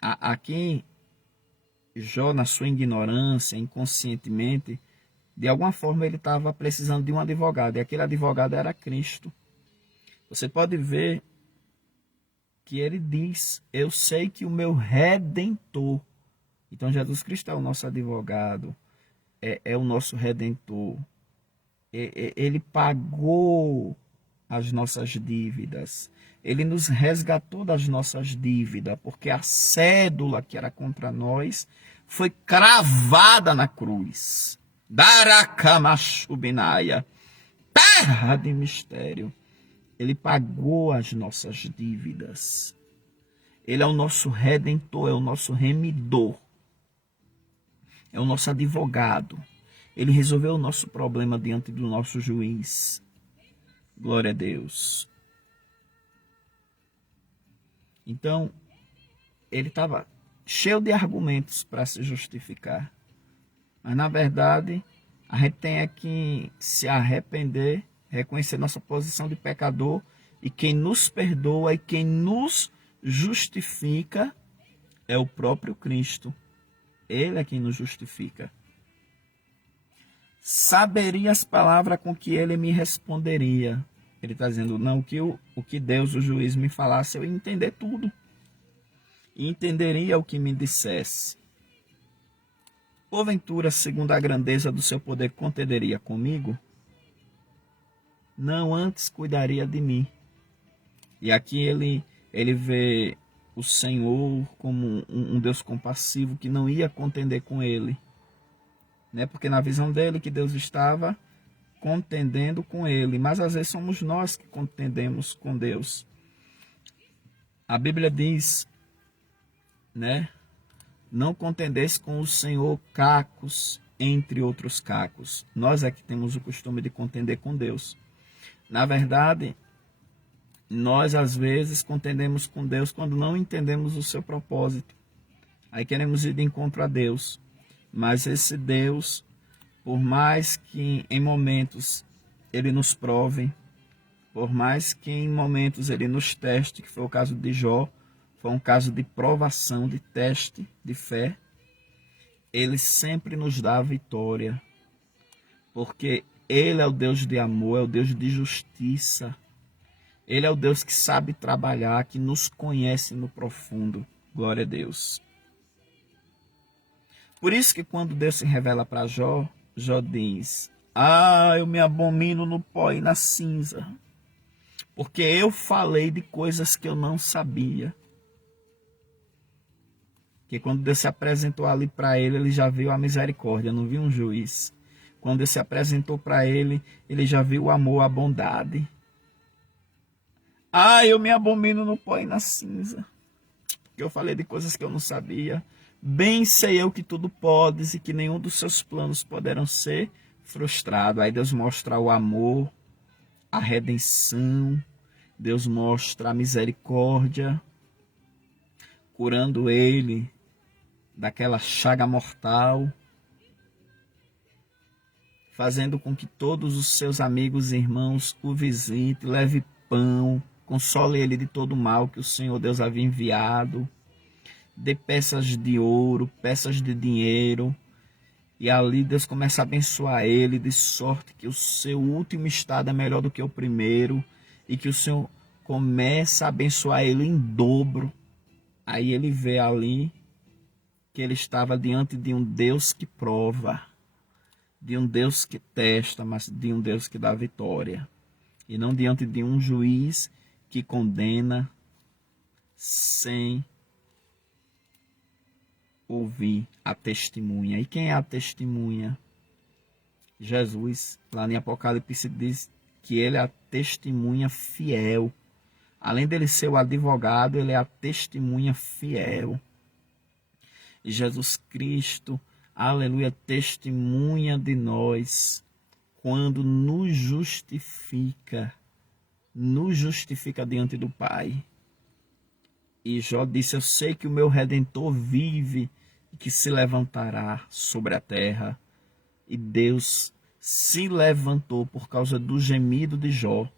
aqui, Jó, na sua ignorância, inconscientemente, de alguma forma ele estava precisando de um advogado, e aquele advogado era Cristo. Você pode ver que ele diz, eu sei que o meu Redentor, então Jesus Cristo é o nosso advogado, é o nosso Redentor, ele pagou as nossas dívidas, ele nos resgatou das nossas dívidas, porque a cédula que era contra nós foi cravada na cruz. Darakamachubenaia, terra de mistério. Ele pagou as nossas dívidas. Ele é o nosso Redentor, é o nosso remidor, é o nosso advogado. Ele resolveu o nosso problema diante do nosso juiz. Glória a Deus. Então, ele estava cheio de argumentos para se justificar. Mas, na verdade, a gente tem que se arrepender, reconhecer nossa posição de pecador, e quem nos perdoa e quem nos justifica é o próprio Cristo. Ele é quem nos justifica. Saberia as palavras com que ele me responderia. Ele está dizendo, não, o que Deus, o juiz, me falasse, eu ia entender tudo. E entenderia o que me dissesse. Porventura, segundo a grandeza do seu poder, contenderia comigo? Não, antes cuidaria de mim. E aqui ele vê o Senhor como um Deus compassivo que não ia contender com ele. Né? Porque na visão dele que Deus estava contendendo com ele. Mas às vezes somos nós que contendemos com Deus. A Bíblia diz, né? Não contendesse com o Senhor cacos, entre outros cacos. Nós é que temos o costume de contender com Deus. Na verdade, nós às vezes contendemos com Deus quando não entendemos o seu propósito. Aí queremos ir de encontro a Deus. Mas esse Deus, por mais que em momentos ele nos prove, por mais que em momentos ele nos teste, que foi o caso de Jó, foi um caso de provação, de teste, de fé, ele sempre nos dá a vitória. Porque ele é o Deus de amor, é o Deus de justiça. Ele é o Deus que sabe trabalhar, que nos conhece no profundo. Glória a Deus. Por isso que quando Deus se revela para Jó, Jó diz, eu me abomino no pó e na cinza, porque eu falei de coisas que eu não sabia. Que quando Deus se apresentou ali para ele, ele já viu a misericórdia, não viu um juiz. Quando Deus se apresentou para ele, ele já viu o amor, a bondade. Eu me abomino no pó e na cinza, porque eu falei de coisas que eu não sabia. Bem sei eu que tudo podes e que nenhum dos seus planos poderão ser frustrados. Aí Deus mostra o amor, a redenção. Deus mostra a misericórdia, curando ele daquela chaga mortal, fazendo com que todos os seus amigos e irmãos o visitem, leve pão, console ele de todo o mal que o Senhor Deus havia enviado. Dê peças de ouro, peças de dinheiro, e ali Deus começa a abençoar ele, de sorte que o seu último estado é melhor do que o primeiro, e que o Senhor começa a abençoar ele em dobro. Aí ele vê ali que ele estava diante de um Deus que prova, de um Deus que testa, mas de um Deus que dá vitória. e não diante de um juiz que condena sem ouvir a testemunha. E quem é a testemunha? Jesus. Lá em Apocalipse diz que ele é a testemunha fiel. Além dele ser o advogado, ele é a testemunha fiel. E Jesus Cristo, aleluia, testemunha de nós quando nos justifica diante do Pai. E Jó disse: eu sei que o meu Redentor vive e que se levantará sobre a terra. E Deus se levantou por causa do gemido de Jó,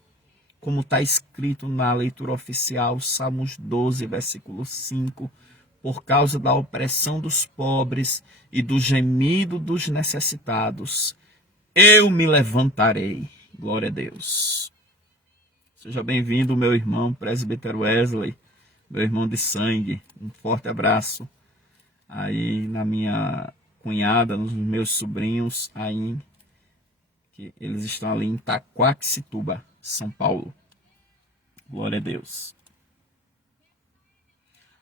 como está escrito na leitura oficial, Salmos 12, versículo 5, por causa da opressão dos pobres e do gemido dos necessitados, eu me levantarei. Glória a Deus. Seja bem-vindo, meu irmão presbítero Wesley, meu irmão de sangue. Um forte abraço aí na minha cunhada, nos meus sobrinhos, aí, que eles estão ali em Itaquaquecetuba, São Paulo. Glória a Deus.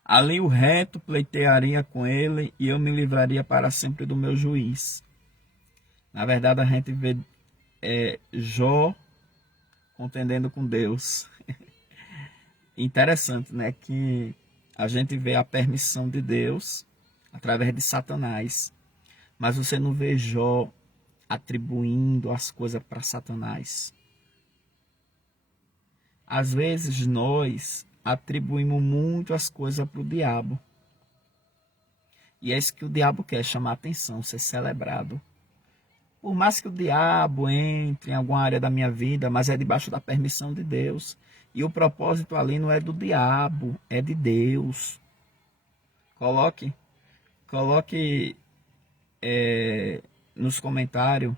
Ali o reto pleitearia com ele e eu me livraria para sempre do meu juiz. Na verdade, a gente vê Jó contendendo com Deus. Interessante, né? Que a gente vê a permissão de Deus através de Satanás. Mas você não vê Jó atribuindo as coisas para Satanás. Às vezes nós atribuímos muito as coisas para o diabo. E é isso que o diabo quer, chamar a atenção, ser celebrado. Por mais que o diabo entre em alguma área da minha vida, mas é debaixo da permissão de Deus. E o propósito ali não é do diabo, é de Deus. Coloque nos comentários: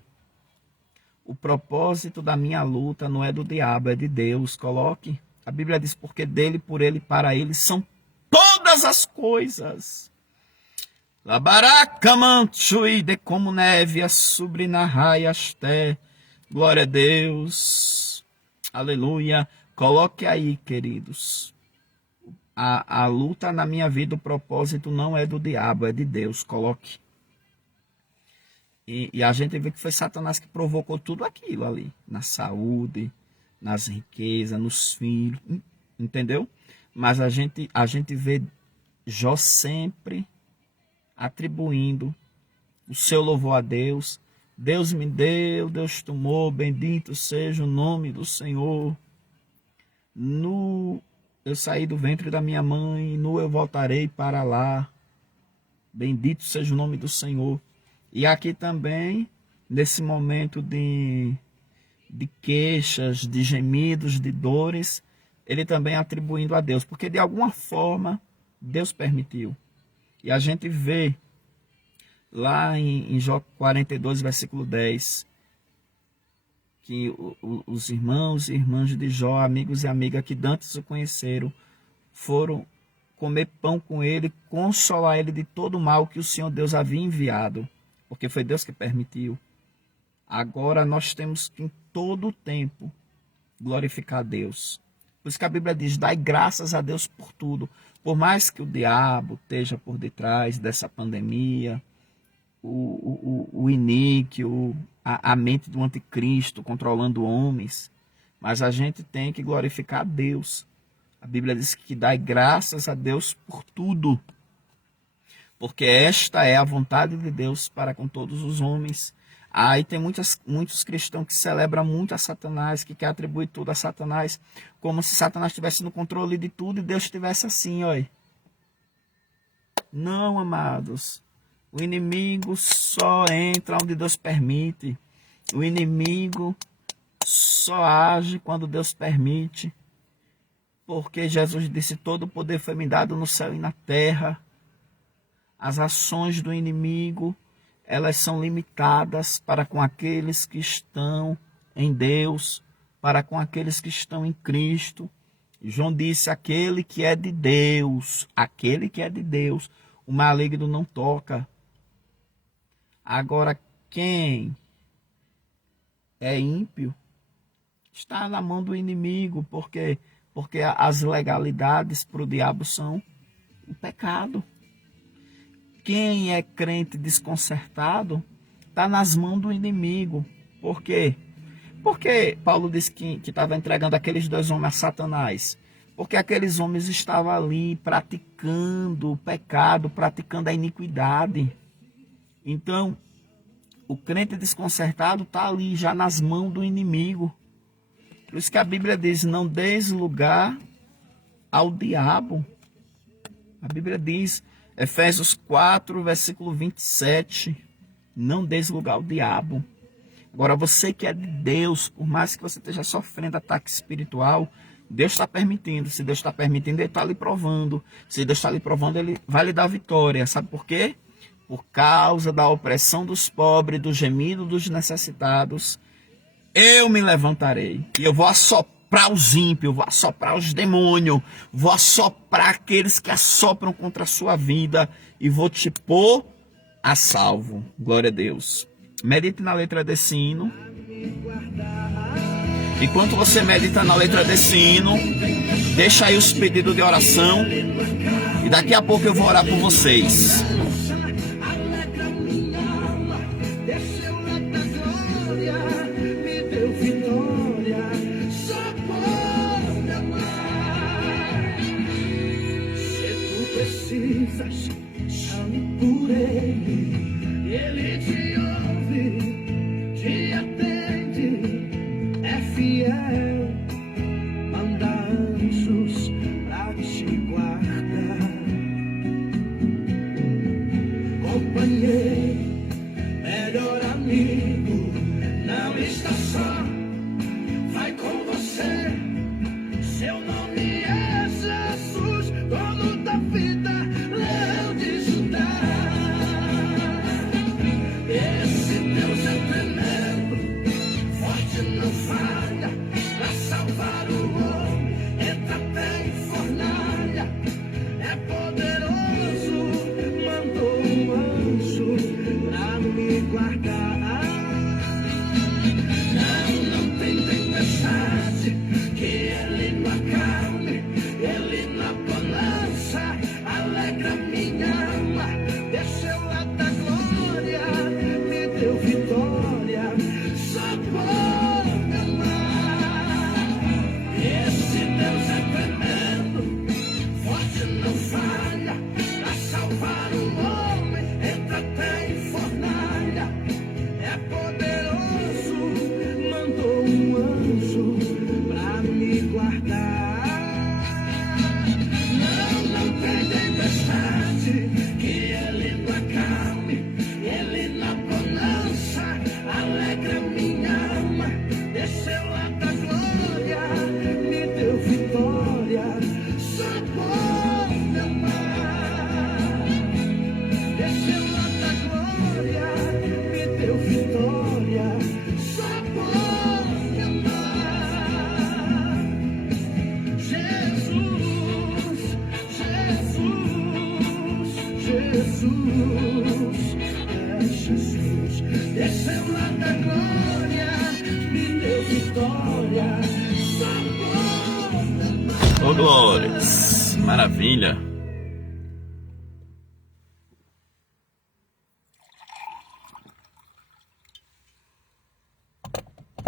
o propósito da minha luta não é do diabo, é de Deus. Coloque. A Bíblia diz: porque dele, por ele, para ele são todas as coisas. Labaracamantui de como neve a subrinarraiasté. Glória a Deus. Aleluia. Coloque aí, queridos. A luta na minha vida, o propósito não é do diabo, é de Deus. Coloque. E a gente vê que foi Satanás que provocou tudo aquilo ali. Na saúde, nas riquezas, nos filhos. Entendeu? Mas a gente vê Jó sempre atribuindo o seu louvor a Deus. Deus me deu, Deus tomou, bendito seja o nome do Senhor. Eu saí do ventre da minha mãe, eu voltarei para lá. Bendito seja o nome do Senhor. E aqui também, nesse momento de queixas, de gemidos, de dores, ele também atribuindo a Deus, porque de alguma forma Deus permitiu. E a gente vê lá em Jó 42, versículo 10, que os irmãos e irmãs de Jó, amigos e amigas que dantes o conheceram, foram comer pão com ele, consolar ele de todo o mal que o Senhor Deus havia enviado, porque foi Deus que permitiu. Agora nós temos que em todo o tempo glorificar a Deus. Por isso que a Bíblia diz: dai graças a Deus por tudo. Por mais que o diabo esteja por detrás dessa pandemia, o iníquo, a mente do anticristo controlando homens, mas a gente tem que glorificar a Deus. A Bíblia diz que dai graças a Deus por tudo, porque esta é a vontade de Deus para com todos os homens. Aí tem muitos cristãos que celebram muito a Satanás, que quer atribuir tudo a Satanás, como se Satanás estivesse no controle de tudo e Deus estivesse assim, ó. Não, amados. O inimigo só entra onde Deus permite. O inimigo só age quando Deus permite. Porque Jesus disse: todo o poder foi me dado no céu e na terra. As ações do inimigo, elas são limitadas para com aqueles que estão em Deus, para com aqueles que estão em Cristo. João disse: aquele que é de Deus, o maligno não toca. Agora, quem é ímpio, Está na mão do inimigo, porque as legalidades para o diabo são o pecado. Quem é crente desconcertado está nas mãos do inimigo. Por quê? Porque Paulo disse que estava entregando aqueles 2 homens a Satanás. Porque aqueles homens estavam ali praticando o pecado, praticando a iniquidade. Então, o crente desconcertado está ali já nas mãos do inimigo. Por isso que a Bíblia diz, não deis lugar ao diabo. A Bíblia diz, Efésios 4, versículo 27, não deis lugar ao diabo. Agora, você que é de Deus, por mais que você esteja sofrendo ataque espiritual, Deus está permitindo. Se Deus está permitindo, Ele está lhe provando. Se Deus está lhe provando, Ele vai lhe dar vitória. Sabe por quê? Por causa da opressão dos pobres, do gemido dos necessitados, eu me levantarei e eu vou assoprar os ímpios, vou assoprar os demônios, vou assoprar aqueles que assopram contra a sua vida e vou te pôr a salvo. Glória a Deus. Medite na letra desse hino. Enquanto você medita na letra desse hino, deixa aí os pedidos de oração e daqui a pouco eu vou orar por vocês. Chame por ele, ele te ouve, te atende, é fiel, manda anjos pra te guardar. Companheiro, melhor amigo, não está só, vai com você, seu nome é Jesus, dono da vida. Ô glórias, maravilha.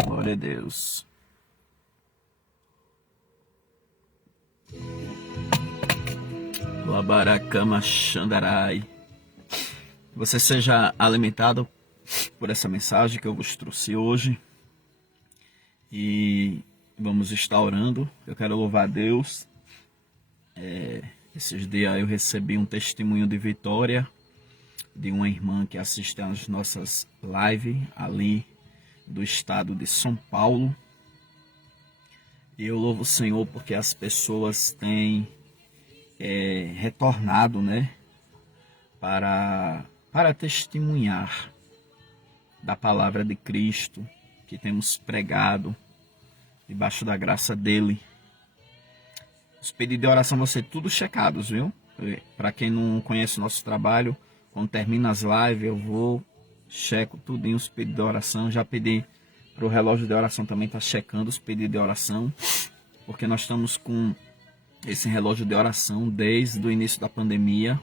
Glória a Deus. Labaracama Xandarai. Você seja alimentado por essa mensagem que eu vos trouxe hoje. E vamos estar orando. Eu quero louvar a Deus. Esses dias eu recebi um testemunho de vitória de uma irmã que assiste às nossas lives ali do estado de São Paulo. E eu louvo o Senhor porque as pessoas têm retornado, né, para testemunhar da palavra de Cristo que temos pregado debaixo da graça dele. Os pedidos de oração vão ser tudo checados, viu? Para quem não conhece o nosso trabalho, quando termina as lives, eu vou, checo tudinho os pedidos de oração. Já pedi para o relógio de oração também estar checando os pedidos de oração, porque nós estamos com esse relógio de oração desde o início da pandemia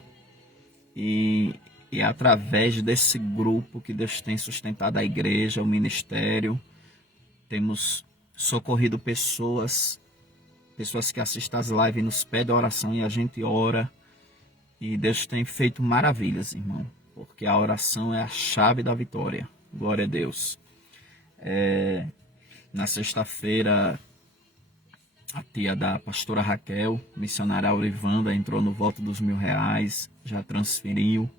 e é através desse grupo que Deus tem sustentado a igreja, o ministério. Temos socorrido pessoas que assistem às lives e nos pedem oração e a gente ora. E Deus tem feito maravilhas, irmão, porque a oração é a chave da vitória. Glória a Deus. Na sexta-feira, a tia da pastora Raquel, missionária Aurivanda, entrou no voto dos R$1.000, já transferiu.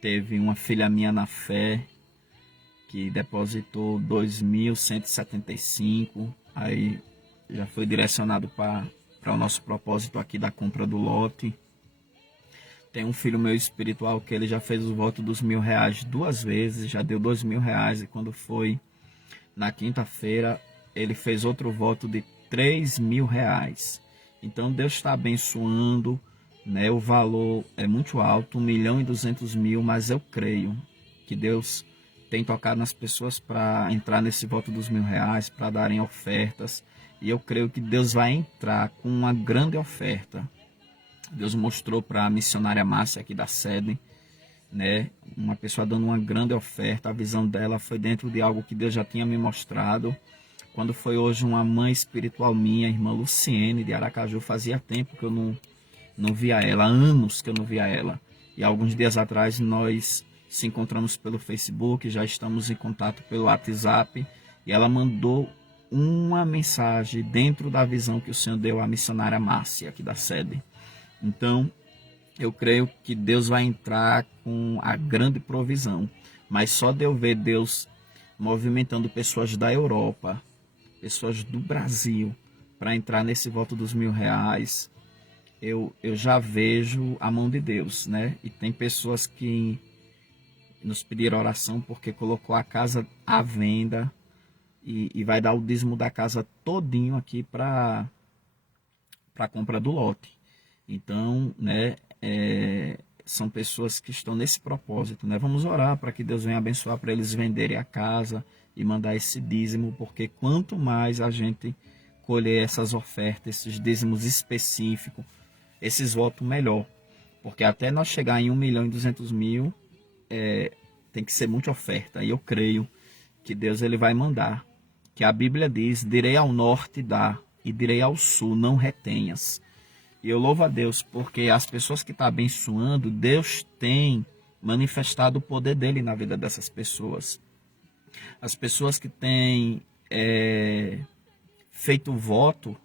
Teve uma filha minha na fé, que depositou 2.175, aí já foi direcionado para o nosso propósito aqui da compra do lote. Tem um filho meu espiritual que ele já fez o voto dos R$1.000 2 vezes, já deu R$2.000, e quando foi na quinta-feira ele fez outro voto de R$3.000. Então Deus está abençoando, né? O valor é muito alto, 1.200.000, mas eu creio que Deus tem tocado nas pessoas para entrar nesse voto dos R$1.000, para darem ofertas. E eu creio que Deus vai entrar com uma grande oferta. Deus mostrou para a missionária Márcia aqui da sede, né? Uma pessoa dando uma grande oferta. A visão dela foi dentro de algo que Deus já tinha me mostrado. Quando foi hoje uma mãe espiritual minha, a irmã Luciene, de Aracaju, fazia tempo que eu não via ela, anos que eu não via ela. E alguns dias atrás nós se encontramos pelo Facebook, já estamos em contato pelo WhatsApp, e ela mandou uma mensagem dentro da visão que o Senhor deu à missionária Márcia, aqui da sede. Então, eu creio que Deus vai entrar com a grande provisão, mas só de eu ver Deus movimentando pessoas da Europa, pessoas do Brasil, para entrar nesse voto dos R$1.000, eu já vejo a mão de Deus, né? E tem pessoas que nos pediram oração porque colocou a casa à venda e vai dar o dízimo da casa todinho aqui para a compra do lote. Então, né, são pessoas que estão nesse propósito, né? Vamos orar para que Deus venha abençoar para eles venderem a casa e mandar esse dízimo, porque quanto mais a gente colher essas ofertas, esses dízimos específicos, esses votos, melhor. Porque até nós chegar em 1.200.000, tem que ser muita oferta. E eu creio que Deus ele vai mandar. Que a Bíblia diz: direi ao norte, dá, e direi ao sul, não retenhas. E eu louvo a Deus, porque as pessoas que estão abençoando, Deus tem manifestado o poder dele na vida dessas pessoas. As pessoas que têm feito voto,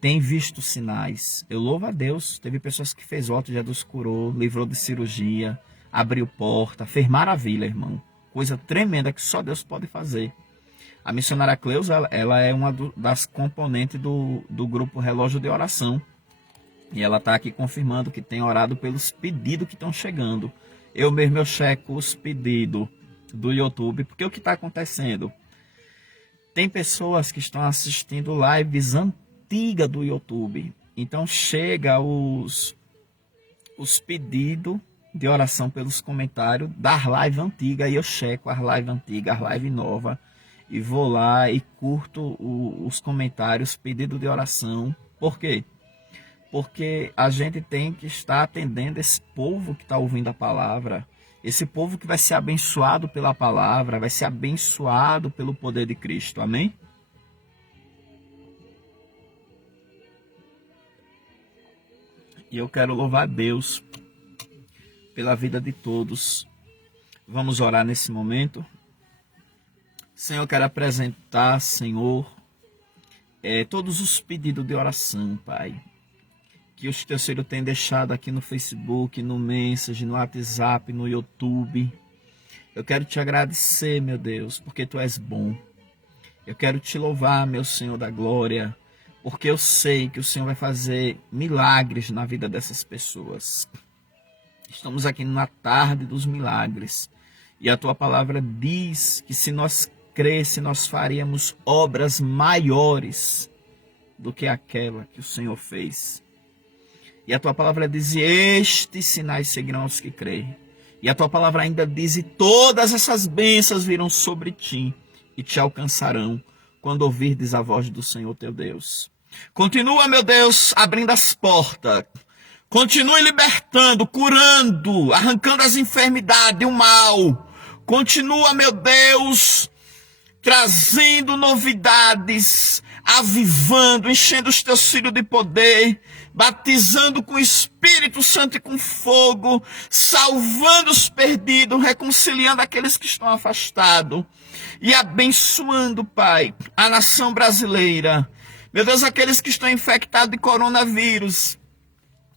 têm visto sinais. Eu louvo a Deus. Teve pessoas que fez voto, Jesus curou, livrou de cirurgia, abriu porta, fez maravilha, irmão. Coisa tremenda que só Deus pode fazer. A missionária Cleusa, ela é uma das componentes do grupo Relógio de Oração. E ela está aqui confirmando que tem orado pelos pedidos que estão chegando. Eu mesmo checo os pedidos do YouTube, porque o que está acontecendo? Tem pessoas que estão assistindo lives antigas do YouTube. Então chega os pedidos de oração pelos comentários das lives antigas. E eu checo as lives antigas, as lives novas. E vou lá e curto os comentários, pedido de oração. Por quê? Porque a gente tem que estar atendendo esse povo que está ouvindo a palavra. Esse povo que vai ser abençoado pela palavra, vai ser abençoado pelo poder de Cristo. Amém? E eu quero louvar a Deus pela vida de todos. Vamos orar nesse momento. Senhor, eu quero apresentar, Senhor, todos os pedidos de oração, Pai, que os teus filhos têm deixado aqui no Facebook, no Message, no WhatsApp, no YouTube. Eu quero te agradecer, meu Deus, porque tu és bom. Eu quero te louvar, meu Senhor da glória, porque eu sei que o Senhor vai fazer milagres na vida dessas pessoas. Estamos aqui na tarde dos milagres. E a tua palavra diz que se nós cresce, nós faríamos obras maiores do que aquela que o Senhor fez. E a tua palavra diz: estes sinais seguirão os que creem. E a tua palavra ainda diz: e todas essas bênçãos virão sobre ti e te alcançarão quando ouvirdes a voz do Senhor teu Deus. Continua, meu Deus, abrindo as portas. Continue libertando, curando, arrancando as enfermidades, o mal. Continua, meu Deus, trazendo novidades, avivando, enchendo os teus filhos de poder, batizando com o Espírito Santo e com fogo, salvando os perdidos, reconciliando aqueles que estão afastados e abençoando, Pai, a nação brasileira. Meu Deus, aqueles que estão infectados de coronavírus.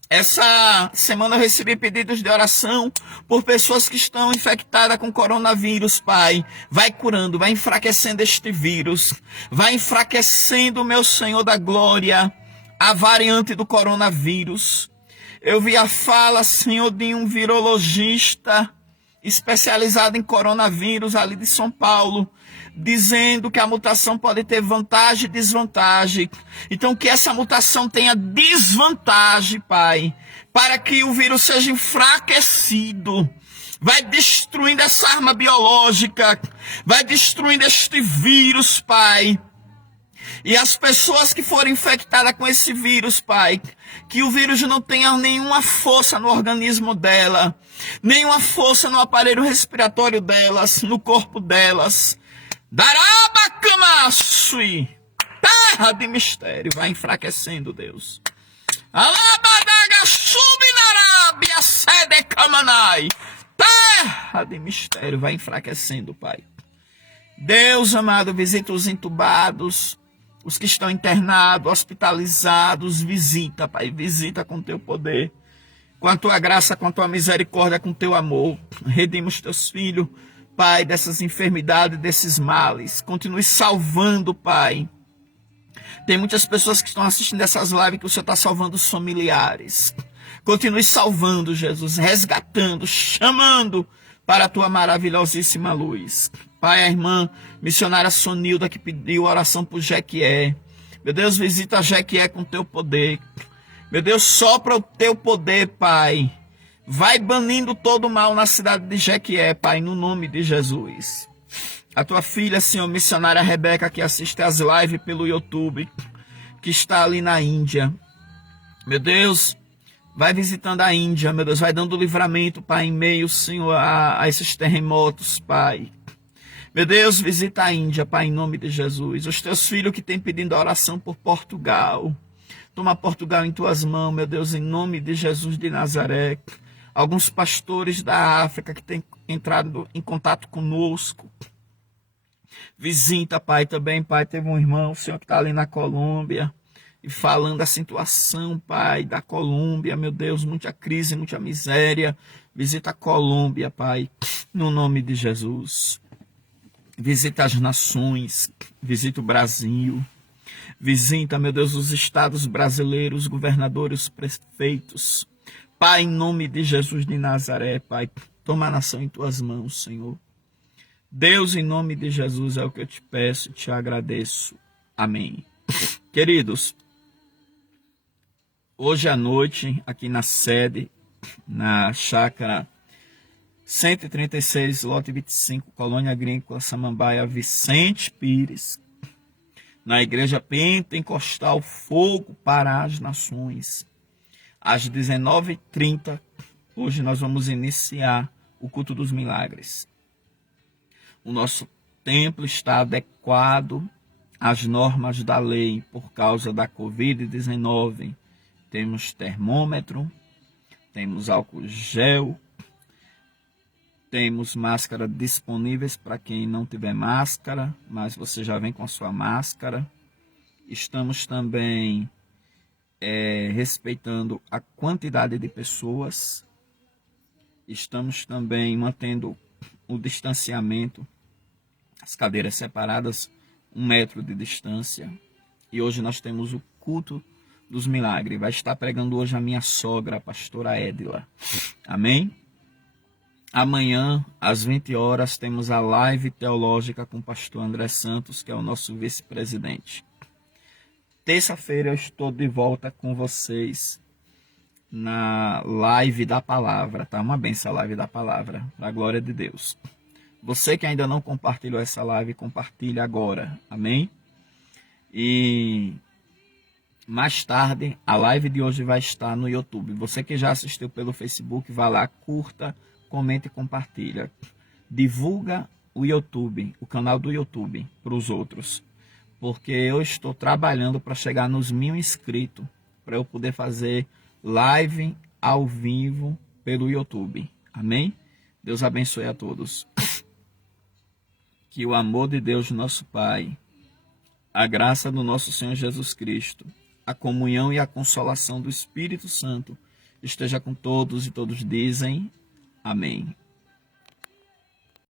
Essa semana eu recebi pedidos de oração por pessoas que estão infectadas com coronavírus, Pai. Vai curando, vai enfraquecendo este vírus. Vai enfraquecendo, meu Senhor da glória, a variante do coronavírus. Eu vi a fala, Senhor, de um virologista especializado em coronavírus ali de São Paulo, dizendo que a mutação pode ter vantagem e desvantagem. Então que essa mutação tenha desvantagem, Pai, para que o vírus seja enfraquecido. Vai destruindo essa arma biológica, vai destruindo este vírus, Pai. E as pessoas que forem infectadas com esse vírus, Pai, que o vírus não tenha nenhuma força no organismo dela, nenhuma força no aparelho respiratório delas, no corpo delas. Darabacamassui, terra de mistério, vai enfraquecendo, Deus. Alabadaga subnarabia sedecamanai, terra de mistério, vai enfraquecendo, Pai. Deus amado, visita os entubados, os que estão internados, hospitalizados, visita, Pai, visita com teu poder, com a tua graça, com a tua misericórdia, com teu amor. Redima os teus filhos, Pai, dessas enfermidades, desses males. Continue salvando, Pai. Tem muitas pessoas que estão assistindo essas lives que o Senhor está salvando os familiares. Continue salvando, Jesus, resgatando, chamando para a tua maravilhosíssima luz. Pai, a irmã missionária Sonilda que pediu oração por Jequié. Meu Deus, visita a Jequié com teu poder. Meu Deus, sopra o teu poder, Pai. Vai banindo todo o mal na cidade de Jequié, Pai, no nome de Jesus. A tua filha, Senhor, missionária Rebeca, que assiste às lives pelo YouTube, que está ali na Índia. Meu Deus, vai visitando a Índia, meu Deus, vai dando livramento, Pai, em meio, Senhor, a esses terremotos, Pai. Meu Deus, visita a Índia, Pai, em nome de Jesus. Os teus filhos que têm pedindo oração por Portugal. Toma Portugal em tuas mãos, meu Deus, em nome de Jesus de Nazaré. Alguns pastores da África que têm entrado em contato conosco. Visita, Pai, também, Pai. Teve um irmão, o Senhor, que está ali na Colômbia. E falando da situação, Pai, da Colômbia, meu Deus, muita crise, muita miséria. Visita a Colômbia, Pai, no nome de Jesus. Visita as nações, visita o Brasil, visita, meu Deus, os estados brasileiros, os governadores, os prefeitos. Pai, em nome de Jesus de Nazaré, Pai, toma a nação em tuas mãos, Senhor. Deus, em nome de Jesus, é o que eu te peço e te agradeço. Amém. Queridos, hoje à noite, aqui na sede, na chácara 136, lote 25, Colônia Agrícola, Samambaia, Vicente Pires, na Igreja Pentecostal Fogo para as Nações, às 19h30, hoje nós vamos iniciar o culto dos milagres. O nosso templo está adequado às normas da lei por causa da Covid-19. Temos termômetro, temos álcool gel, temos máscara disponíveis para quem não tiver máscara, mas você já vem com a sua máscara. Estamos também respeitando a quantidade de pessoas. Estamos também mantendo o distanciamento, as cadeiras separadas, 1 metro de distância. E hoje nós temos o culto dos milagres. Vai estar pregando hoje a minha sogra, a pastora Édila. Amém? Amanhã, às 20 horas, temos a live teológica com o pastor André Santos, que é o nosso vice-presidente. Terça-feira eu estou de volta com vocês, na live da palavra, tá? Uma benção a live da palavra, para a glória de Deus. Você que ainda não compartilhou essa live, compartilhe agora, amém? E mais tarde, a live de hoje vai estar no YouTube. Você que já assistiu pelo Facebook, vá lá, curta, comente e compartilha. Divulga o YouTube, o canal do YouTube, para os outros. Porque eu estou trabalhando para chegar nos 1000 inscritos, para eu poder fazer live ao vivo pelo YouTube. Amém? Deus abençoe a todos. Que o amor de Deus, nosso Pai, a graça do nosso Senhor Jesus Cristo, a comunhão e a consolação do Espírito Santo esteja com todos e todos dizem amém.